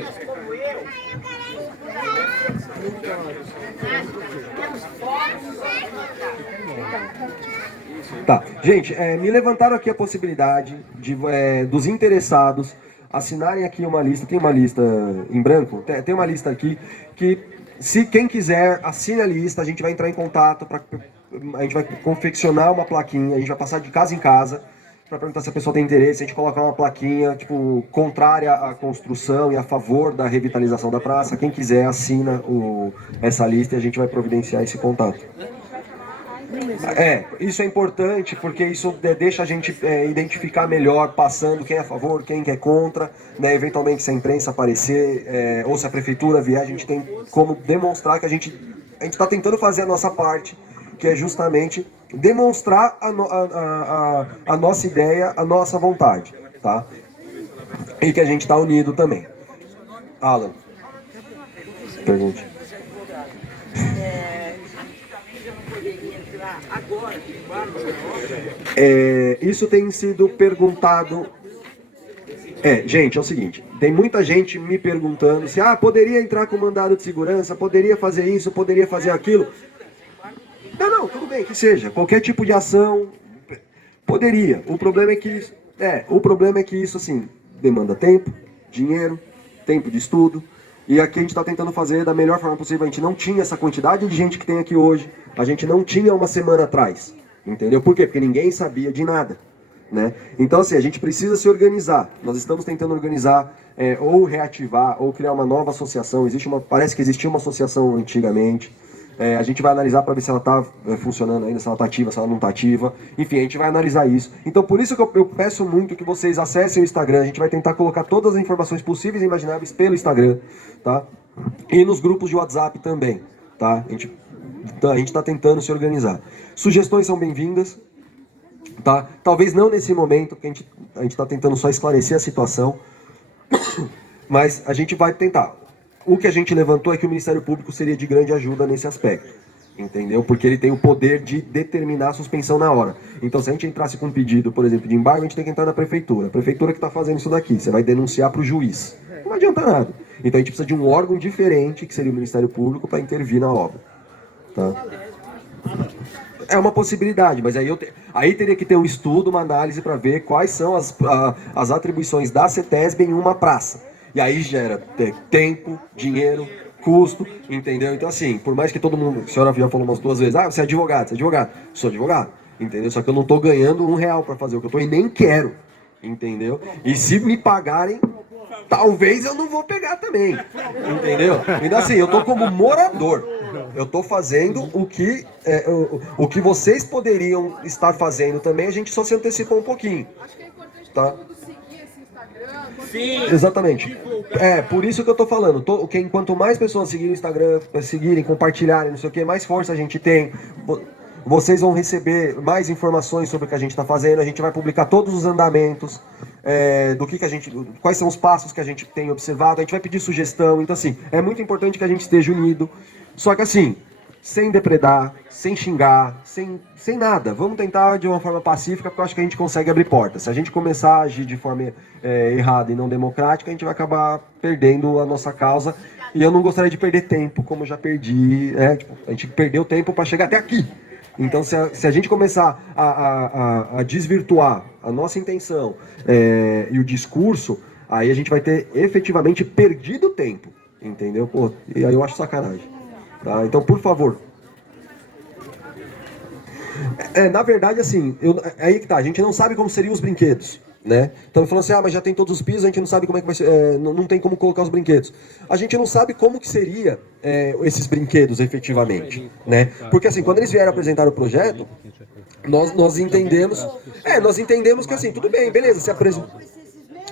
Tá, gente, me levantaram aqui a possibilidade dos interessados assinarem aqui uma lista. Tem uma lista em branco? Tem uma lista aqui que, se quem quiser, assine a lista. A gente vai entrar em contato, a gente vai confeccionar uma plaquinha, a gente vai passar de casa em casa para perguntar se a pessoa tem interesse. A gente colocar uma plaquinha, tipo, contrária à construção e a favor da revitalização da praça. Quem quiser, assina essa lista e a gente vai providenciar esse contato. Isso é importante porque isso deixa a gente identificar melhor, passando quem é a favor, quem é contra, né? Eventualmente, se a imprensa aparecer ou se a prefeitura vier, a gente tem como demonstrar que a gente está tentando fazer a nossa parte, que é justamente demonstrar a nossa ideia, a nossa vontade, tá? E que a gente está unido também. Alan, pergunte. Isso tem sido perguntado. Gente, é o seguinte, tem muita gente me perguntando se poderia entrar com mandado de segurança, poderia fazer isso, poderia fazer aquilo. Não, tudo bem, que seja. Qualquer tipo de ação poderia. O problema é que isso, assim, demanda tempo, dinheiro, tempo de estudo. E aqui a gente está tentando fazer da melhor forma possível. A gente não tinha essa quantidade de gente que tem aqui hoje. A gente não tinha uma semana atrás. Entendeu? Por quê? Porque ninguém sabia de nada. Né? Então, assim, a gente precisa se organizar. Nós estamos tentando organizar, ou reativar, ou criar uma nova associação. Parece que existia uma associação antigamente. A gente vai analisar para ver se ela está funcionando ainda, se ela está ativa, se ela não está ativa. Enfim, a gente vai analisar isso. Então, por isso que eu peço muito que vocês acessem o Instagram. A gente vai tentar colocar todas as informações possíveis e imagináveis pelo Instagram, tá? E nos grupos de WhatsApp também, tá? A gente está tentando se organizar. Sugestões são bem-vindas, tá? Talvez não nesse momento, porque a gente está tentando só esclarecer a situação, mas a gente vai tentar. O que a gente levantou é que o Ministério Público seria de grande ajuda nesse aspecto, entendeu? Porque ele tem o poder de determinar a suspensão na hora. Então, se a gente entrasse com um pedido, por exemplo, de embargo, a gente tem que entrar na prefeitura. A prefeitura que está fazendo isso daqui, você vai denunciar para o juiz. Não adianta nada. Então, a gente precisa de um órgão diferente, que seria o Ministério Público, para intervir na obra. Tá? É uma possibilidade, mas aí teria que ter um estudo, uma análise para ver quais são as atribuições da CETESB em uma praça. E aí gera tempo, dinheiro, custo, entendeu? Então, assim, por mais que todo mundo, a senhora já falou umas 2 vezes, você é advogado, você é advogado. Sou advogado, entendeu? Só que eu não estou ganhando R$1 para fazer o que eu estou e nem quero, entendeu? E se me pagarem, talvez eu não vou pegar também, entendeu? Então, assim, eu estou como morador. Eu estou fazendo o que vocês poderiam estar fazendo também, a gente só se antecipou um pouquinho. Acho que é importante tá? todo mundo seguir esse Instagram. Sim. Exatamente. Por isso que eu tô falando. Quanto mais pessoas seguirem o Instagram, seguirem, compartilharem, não sei o que, mais força a gente tem. Vocês vão receber mais informações sobre o que a gente está fazendo. A gente vai publicar todos os andamentos, quais são os passos que a gente tem observado. A gente vai pedir sugestão. Então, assim, é muito importante que a gente esteja unido. Só que, assim, sem depredar, sem xingar, sem nada. Vamos tentar de uma forma pacífica, porque eu acho que a gente consegue abrir portas. Se a gente começar a agir de forma errada e não democrática, a gente vai acabar perdendo a nossa causa. E eu não gostaria de perder tempo, como eu já perdi. A gente perdeu tempo para chegar até aqui. Então, se a gente começar a desvirtuar a nossa intenção e o discurso, aí a gente vai ter efetivamente perdido tempo. Entendeu? Pô, e aí eu acho sacanagem. Tá? Então, por favor. Na verdade, assim, aí que tá, a gente não sabe como seriam os brinquedos, né? Então, falando assim, mas já tem todos os pisos, a gente não sabe como é que vai ser, não tem como colocar os brinquedos. A gente não sabe como que seria esses brinquedos, efetivamente, né? Porque, assim, quando eles vieram apresentar o projeto, nós entendemos que, assim, tudo bem, beleza, se apresenta...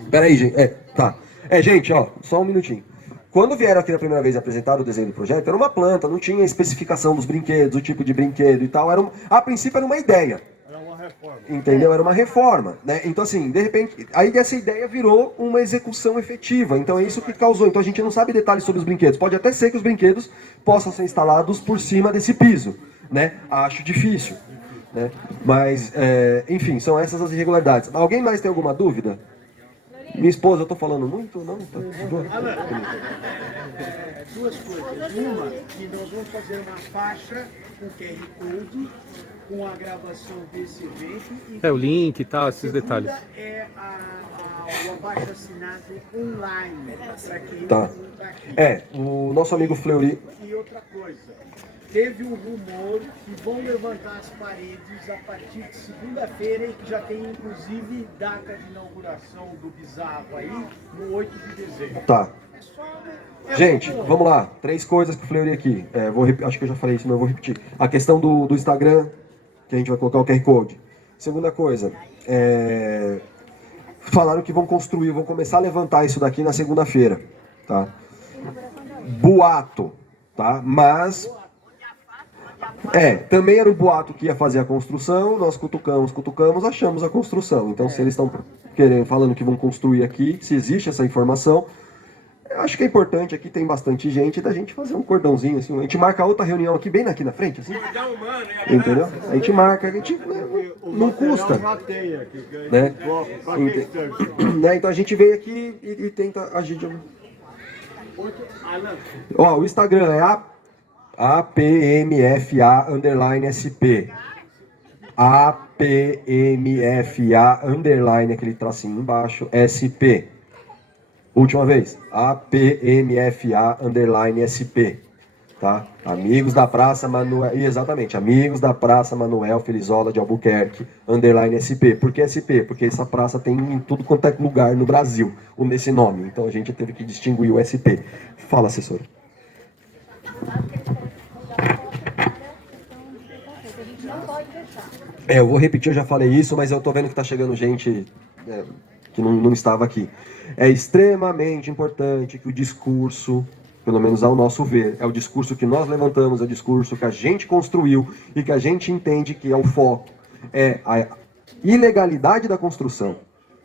Peraí, gente, tá. Gente, ó, só um minutinho. Quando vieram aqui da primeira vez apresentar o desenho do projeto, era uma planta, não tinha especificação dos brinquedos, o tipo de brinquedo e tal. A princípio era uma ideia. Era uma reforma. Entendeu? Era uma reforma, né? Então, assim, de repente, aí essa ideia virou uma execução efetiva. Então é isso que causou. Então a gente não sabe detalhes sobre os brinquedos. Pode até ser que os brinquedos possam ser instalados por cima desse piso, né? Acho difícil, né? Mas, enfim, são essas as irregularidades. Alguém mais tem alguma dúvida? Minha esposa, eu tô falando muito? Não? Tá. Duas coisas. Uma, que nós vamos fazer uma faixa com QR Code, com a gravação desse evento. O link e tal, esses detalhes. É o abaixo-assinado online, para quem Tá. não está aqui. O nosso amigo Fleury... E outra coisa, teve um rumor que vão levantar as paredes a partir de segunda-feira e que já tem inclusive data de inauguração do Bizarro aí, no 8 de dezembro. Tá. Gente, vamos lá. 3 coisas pro Fleury aqui. Acho que eu já falei isso, mas eu vou repetir. A questão do Instagram, que a gente vai colocar o QR Code. Segunda coisa, falaram que vão começar a levantar isso daqui na segunda-feira, tá? Boato, tá? Mas... também era um boato que ia fazer a construção, nós cutucamos, achamos a construção. Então, se eles estão falando que vão construir aqui, se existe essa informação, eu acho que é importante, aqui tem bastante gente, da gente fazer um cordãozinho, assim, a gente marca outra reunião aqui, bem aqui na frente, assim. Entendeu? A gente marca, não custa. Né? Então a gente vem aqui e tenta agir de... o Instagram é APMFA_SP. APMFA_, aquele tracinho embaixo, SP. Última vez. APMFA_SP. Tá? Amigos da Praça Manuel... Exatamente. Amigos da Praça Manuel Felizola de Albuquerque, _SP. Por que SP? Porque essa praça tem em tudo quanto é lugar no Brasil nesse nome. Então a gente teve que distinguir o SP. Fala, assessora. Eu vou repetir, eu já falei isso, mas eu tô vendo que tá chegando gente que não estava aqui. É extremamente importante que o discurso, pelo menos ao nosso ver, é o discurso que nós levantamos, é o discurso que a gente construiu e que a gente entende que é o foco. É a ilegalidade da construção,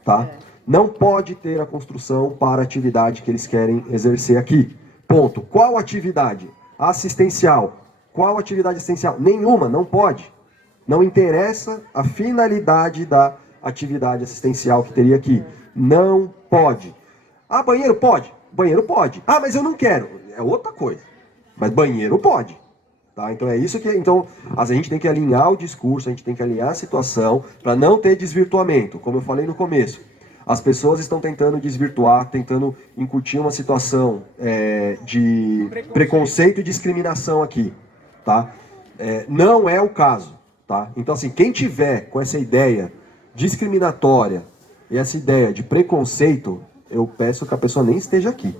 tá? Não pode ter a construção para a atividade que eles querem exercer aqui. Ponto. Qual atividade? Assistencial. Qual atividade assistencial? Nenhuma, não pode. Não interessa a finalidade da atividade assistencial que teria aqui. Não pode. Ah, banheiro pode? Banheiro pode. Ah, mas eu não quero. É outra coisa. Mas banheiro pode. Tá? Então é isso que... Então, a gente tem que alinhar o discurso, a gente tem que alinhar a situação para não ter desvirtuamento. Como eu falei no começo, as pessoas estão tentando desvirtuar, tentando incutir uma situação de preconceito e discriminação aqui. Tá? Não é o caso. Tá? Então, assim, quem tiver com essa ideia discriminatória e essa ideia de preconceito, eu peço que a pessoa nem esteja aqui.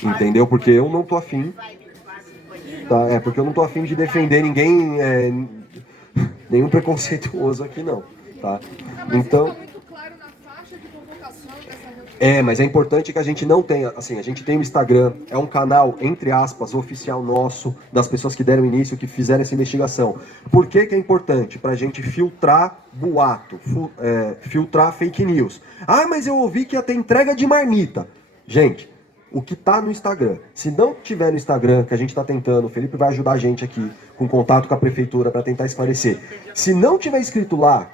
Entendeu? Porque eu não tô afim. Tá? Porque eu não tô afim de defender ninguém, nenhum preconceituoso aqui, não. Tá? Então... mas é importante que a gente não tenha, assim, a gente tem o Instagram, é um canal, entre aspas, oficial nosso, das pessoas que deram início, que fizeram essa investigação. Por que que é importante? Pra gente filtrar boato, filtrar fake news. Ah, mas eu ouvi que ia ter entrega de marmita. Gente, o que tá no Instagram, se não tiver no Instagram, que a gente tá tentando, o Felipe vai ajudar a gente aqui, com contato com a prefeitura, para tentar esclarecer. Se não tiver escrito lá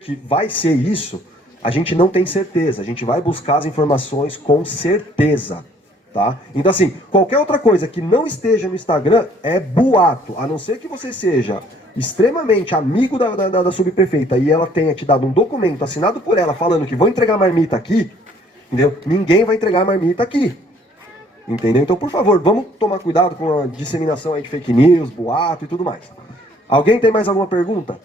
que vai ser isso, a gente não tem certeza, a gente vai buscar as informações com certeza, tá? Então assim, qualquer outra coisa que não esteja no Instagram é boato, a não ser que você seja extremamente amigo da subprefeita e ela tenha te dado um documento assinado por ela falando que vão entregar marmita aqui, entendeu? Ninguém vai entregar marmita aqui, entendeu? Então, por favor, vamos tomar cuidado com a disseminação aí de fake news, boato e tudo mais. Alguém tem mais alguma pergunta?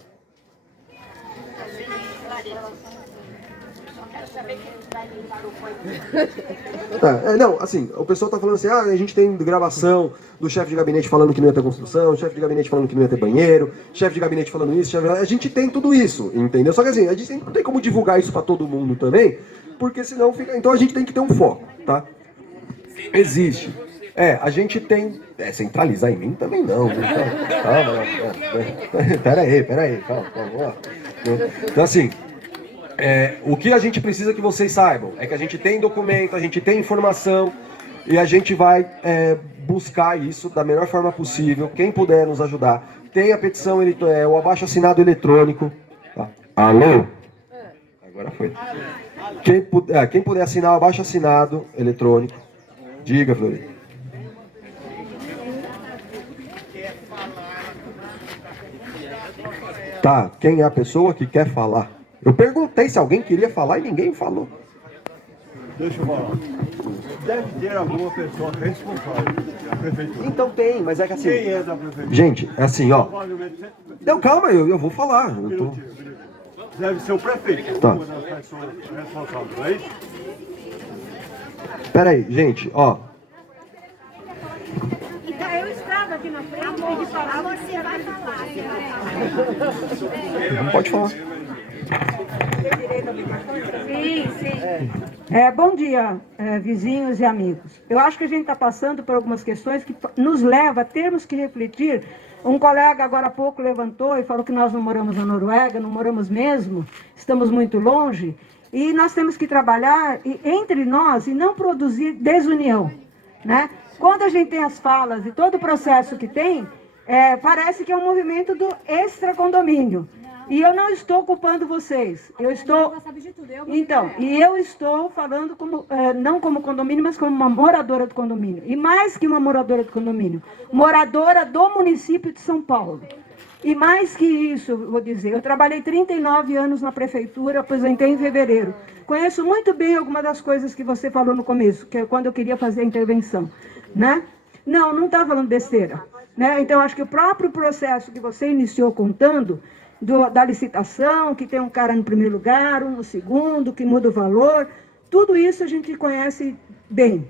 Não, assim, o pessoal tá falando assim, a gente tem gravação do chefe de gabinete falando que não ia ter construção, chefe de gabinete falando que não ia ter banheiro, chefe de gabinete falando isso, a gente tem tudo isso, entendeu? Só que assim, a gente não tem como divulgar isso pra todo mundo também, porque senão fica... Então a gente tem que ter um foco, tá? Existe. A gente tem... centralizar em mim também não. Calma. Peraí, calma, vamos lá. Então assim... o que a gente precisa que vocês saibam é que a gente tem documento, a gente tem informação e a gente vai buscar isso da melhor forma possível. Quem puder nos ajudar, tem a petição, o abaixo-assinado eletrônico. Tá? Alô? Agora foi. Quem puder assinar o abaixo-assinado eletrônico, diga, Florida. Tá, quem é a pessoa que quer falar? Eu perguntei se alguém queria falar e ninguém falou. Deixa eu falar. Deve ter alguma pessoa responsável da prefeitura. Então tem, mas é que assim... Quem é da prefeitura? Gente, é assim, ó... Não, calma, eu vou falar. Deve ser o prefeito. Tá. Uma das pessoas responsáveis, não é isso? Peraí, gente, ó... Então, eu estava aqui na frente e falar, você vai falar. Não pode falar. Sim. Bom dia, vizinhos e amigos. Eu acho que a gente está passando por algumas questões que nos leva a termos que refletir. Um colega agora há pouco levantou e falou que nós não moramos na Noruega, não moramos mesmo, estamos muito longe, e nós temos que trabalhar entre nós e não produzir desunião, né? Quando a gente tem as falas e todo o processo que tem, parece que é um movimento do extracondomínio. E eu não estou culpando vocês. Eu estou. Então, e eu estou falando como, não como condomínio, mas como uma moradora do condomínio. E mais que uma moradora do condomínio, moradora do município de São Paulo. E mais que isso, vou dizer, eu trabalhei 39 anos na prefeitura, aposentei em fevereiro. Conheço muito bem algumas das coisas que você falou no começo, que é quando eu queria fazer a intervenção, né? Não está falando besteira, né? Então, acho que o próprio processo que você iniciou contando, da licitação, que tem um cara no primeiro lugar, um no segundo, que muda o valor, tudo isso a gente conhece bem,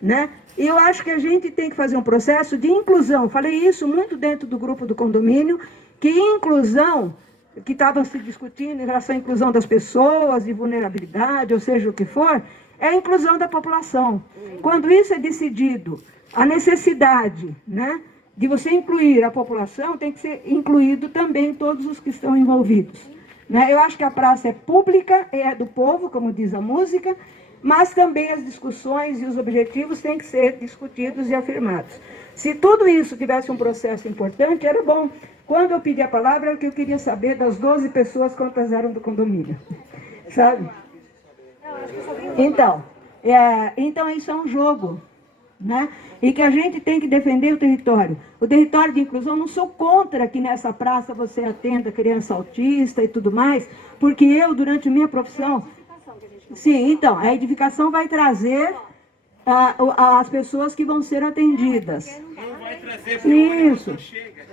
né? E eu acho que a gente tem que fazer um processo de inclusão. Falei isso muito dentro do grupo do condomínio, que inclusão, que estava se discutindo em relação à inclusão das pessoas, de vulnerabilidade, ou seja, o que for, é a inclusão da população. Quando isso é decidido, a necessidade, né, de você incluir a população, tem que ser incluído também todos os que estão envolvidos, né? Eu acho que a praça é pública, é do povo, como diz a música, mas também as discussões e os objetivos têm que ser discutidos e afirmados. Se tudo isso tivesse um processo importante, era bom. Quando eu pedi a palavra, era o que eu queria saber das 12 pessoas quantas eram do condomínio, sabe? Então isso é um jogo, né? E que a gente tem que defender o território. O território de inclusão, não sou contra que nessa praça você atenda criança autista e tudo mais, porque eu, durante minha profissão... Sim, então, a edificação vai trazer as pessoas que vão ser atendidas. Não vai trazer Isso.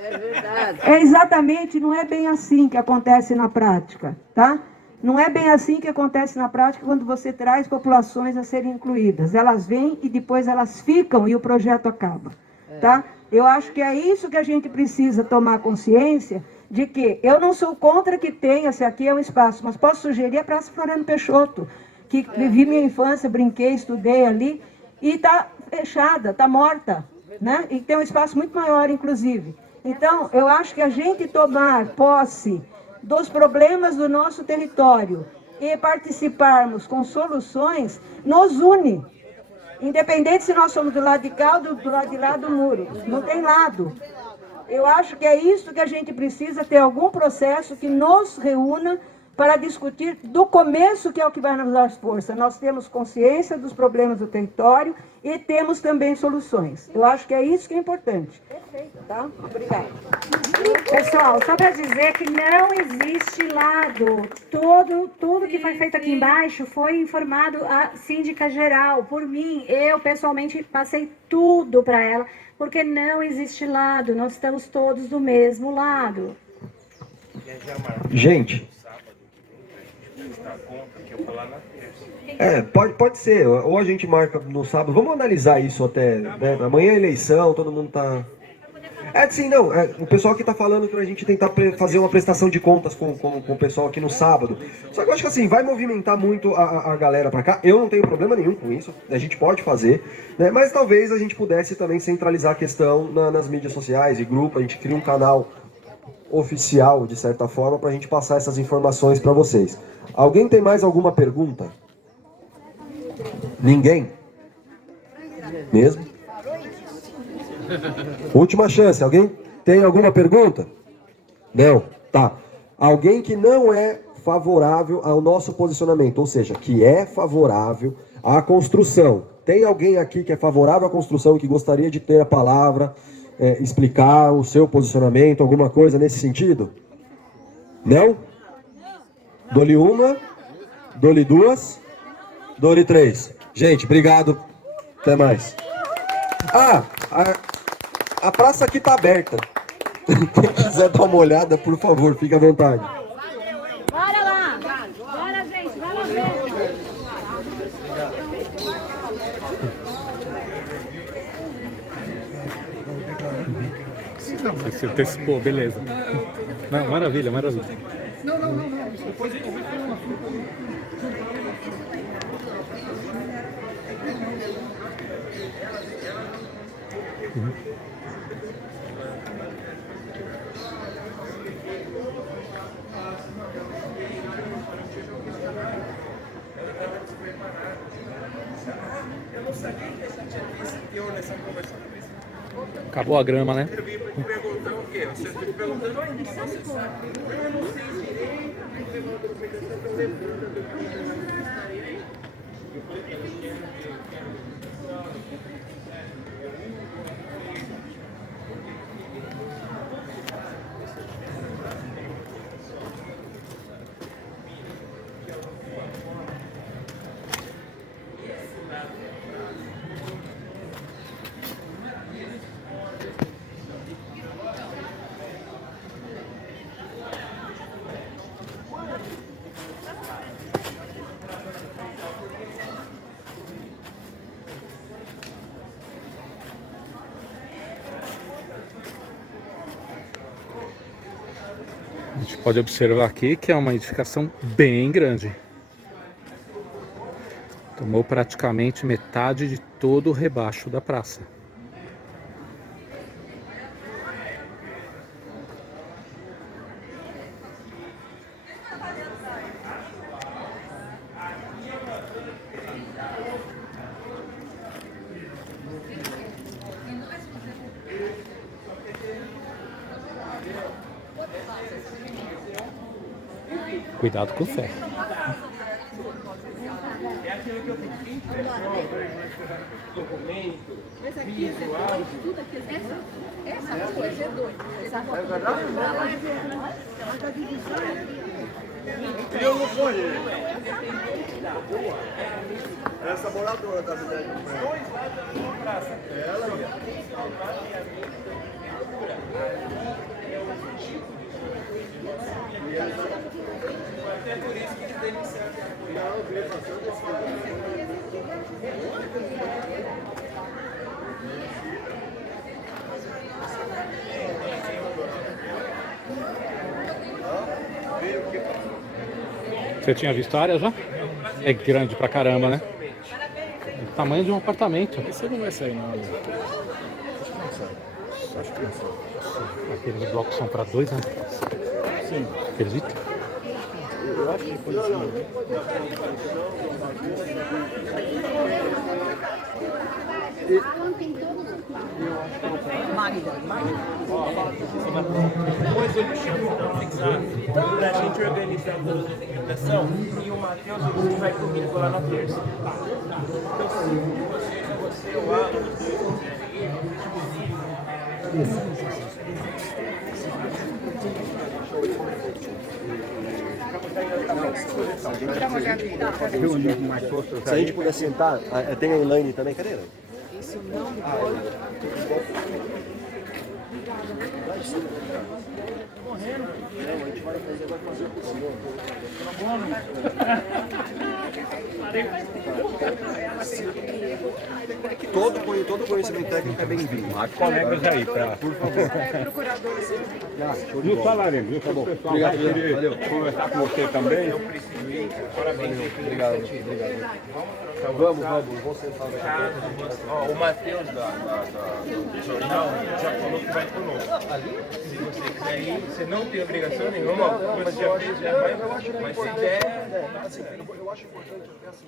É verdade. É exatamente, não é bem assim que acontece na prática, tá? Não é bem assim que acontece na prática quando você traz populações a serem incluídas. Elas vêm e depois elas ficam e o projeto acaba, tá? Eu acho que é isso que a gente precisa tomar consciência, de que eu não sou contra que tenha, se aqui é um espaço, mas posso sugerir a Praça Floriano Peixoto, que vivi minha infância, brinquei, estudei ali, e está fechada, está morta, né? E tem um espaço muito maior, inclusive. Então, eu acho que a gente tomar posse dos problemas do nosso território e participarmos com soluções, nos une. Independente se nós somos do lado de cá ou do lado de lá do muro. Não tem lado. Eu acho que é isso que a gente precisa, ter algum processo que nos reúna para discutir do começo, que é o que vai nos dar força. Nós temos consciência dos problemas do território e temos também soluções. Eu acho que é isso que é importante. Perfeito, tá? Obrigada. Pessoal, só para dizer que não existe lado. Tudo que foi feito aqui embaixo foi informado à síndica geral. Por mim, eu pessoalmente passei tudo para ela, porque não existe lado. Nós estamos todos do mesmo lado. Gente, pode ser, ou a gente marca no sábado, vamos analisar isso até, né? Amanhã é eleição, todo mundo tá... o pessoal aqui tá falando que a gente tentar fazer uma prestação de contas com o pessoal aqui no sábado. Só que eu acho que assim, vai movimentar muito a galera pra cá. Eu não tenho problema nenhum com isso, a gente pode fazer, né? Mas talvez a gente pudesse também centralizar a questão nas mídias sociais e grupo, a gente cria um canal oficial, de certa forma, pra gente passar essas informações pra vocês. Alguém tem mais alguma pergunta? Ninguém? Mesmo? Última chance. Alguém tem alguma pergunta? Não? Tá. Alguém que não é favorável ao nosso posicionamento, ou seja, que é favorável à construção. Tem alguém aqui que é favorável à construção e que gostaria de ter a palavra, explicar o seu posicionamento, alguma coisa nesse sentido? Não? Dou-lhe uma, dou-lhe duas, dou-lhe três. Gente, obrigado. Até mais. A praça aqui tá aberta. Quem quiser dar uma olhada, por favor, fique à vontade. Bora lá! Bora, gente! Vai lá ver! Você antecipou, beleza. Não, maravilha, maravilha. Não. Depois ele vai falar uma Eu não sabia que a gente tinha esse teor nessa conversa. Acabou a grama, né? Eu vim perguntar. quê? Você está me perguntando ainda. Eu não sei direito, o levantador pegando, levanta, estaria aí. A gente pode observar aqui que é uma edificação bem grande. Tomou praticamente metade de todo o rebaixo da praça. Cuidado com o ferro. É aquilo que eu fiz. Documento, vídeo, áudio. Essa coisa é doida. É verdade? Eu não conheço. Essa moradora da cidade do Brasil. Dois lados da mesma praça. Ela e até por isso que eles denunciaram. não, eu queria passando esse Você tinha visto a área já? É grande pra caramba, né? O tamanho de um apartamento. Esse não vai sair, não. Aqueles blocos são para 2 anos. Sim. Acredita? Eu acho que foi assim. Depois eu chamo para fixar, para a gente organizar a documentação e o Matheus ele vai comigo lá na terça. Então, se você, o Alan, os dois Se a gente puder sentar, tem a Elaine também, cadê a Elaine? Isso não pode. Todo conhecimento técnico é bem-vindo. Colegas aí, por favor. Não falaremos, viu? Tá bom. O pessoal vai querer conversar com você também. Parabéns. Obrigado. Vamos sentar. O Matheus do jornal já falou que vai conosco. Se você quiser ir, você não tem obrigação nenhuma. Você já fez, já vai. Mas se der, Eu acho importante, assim,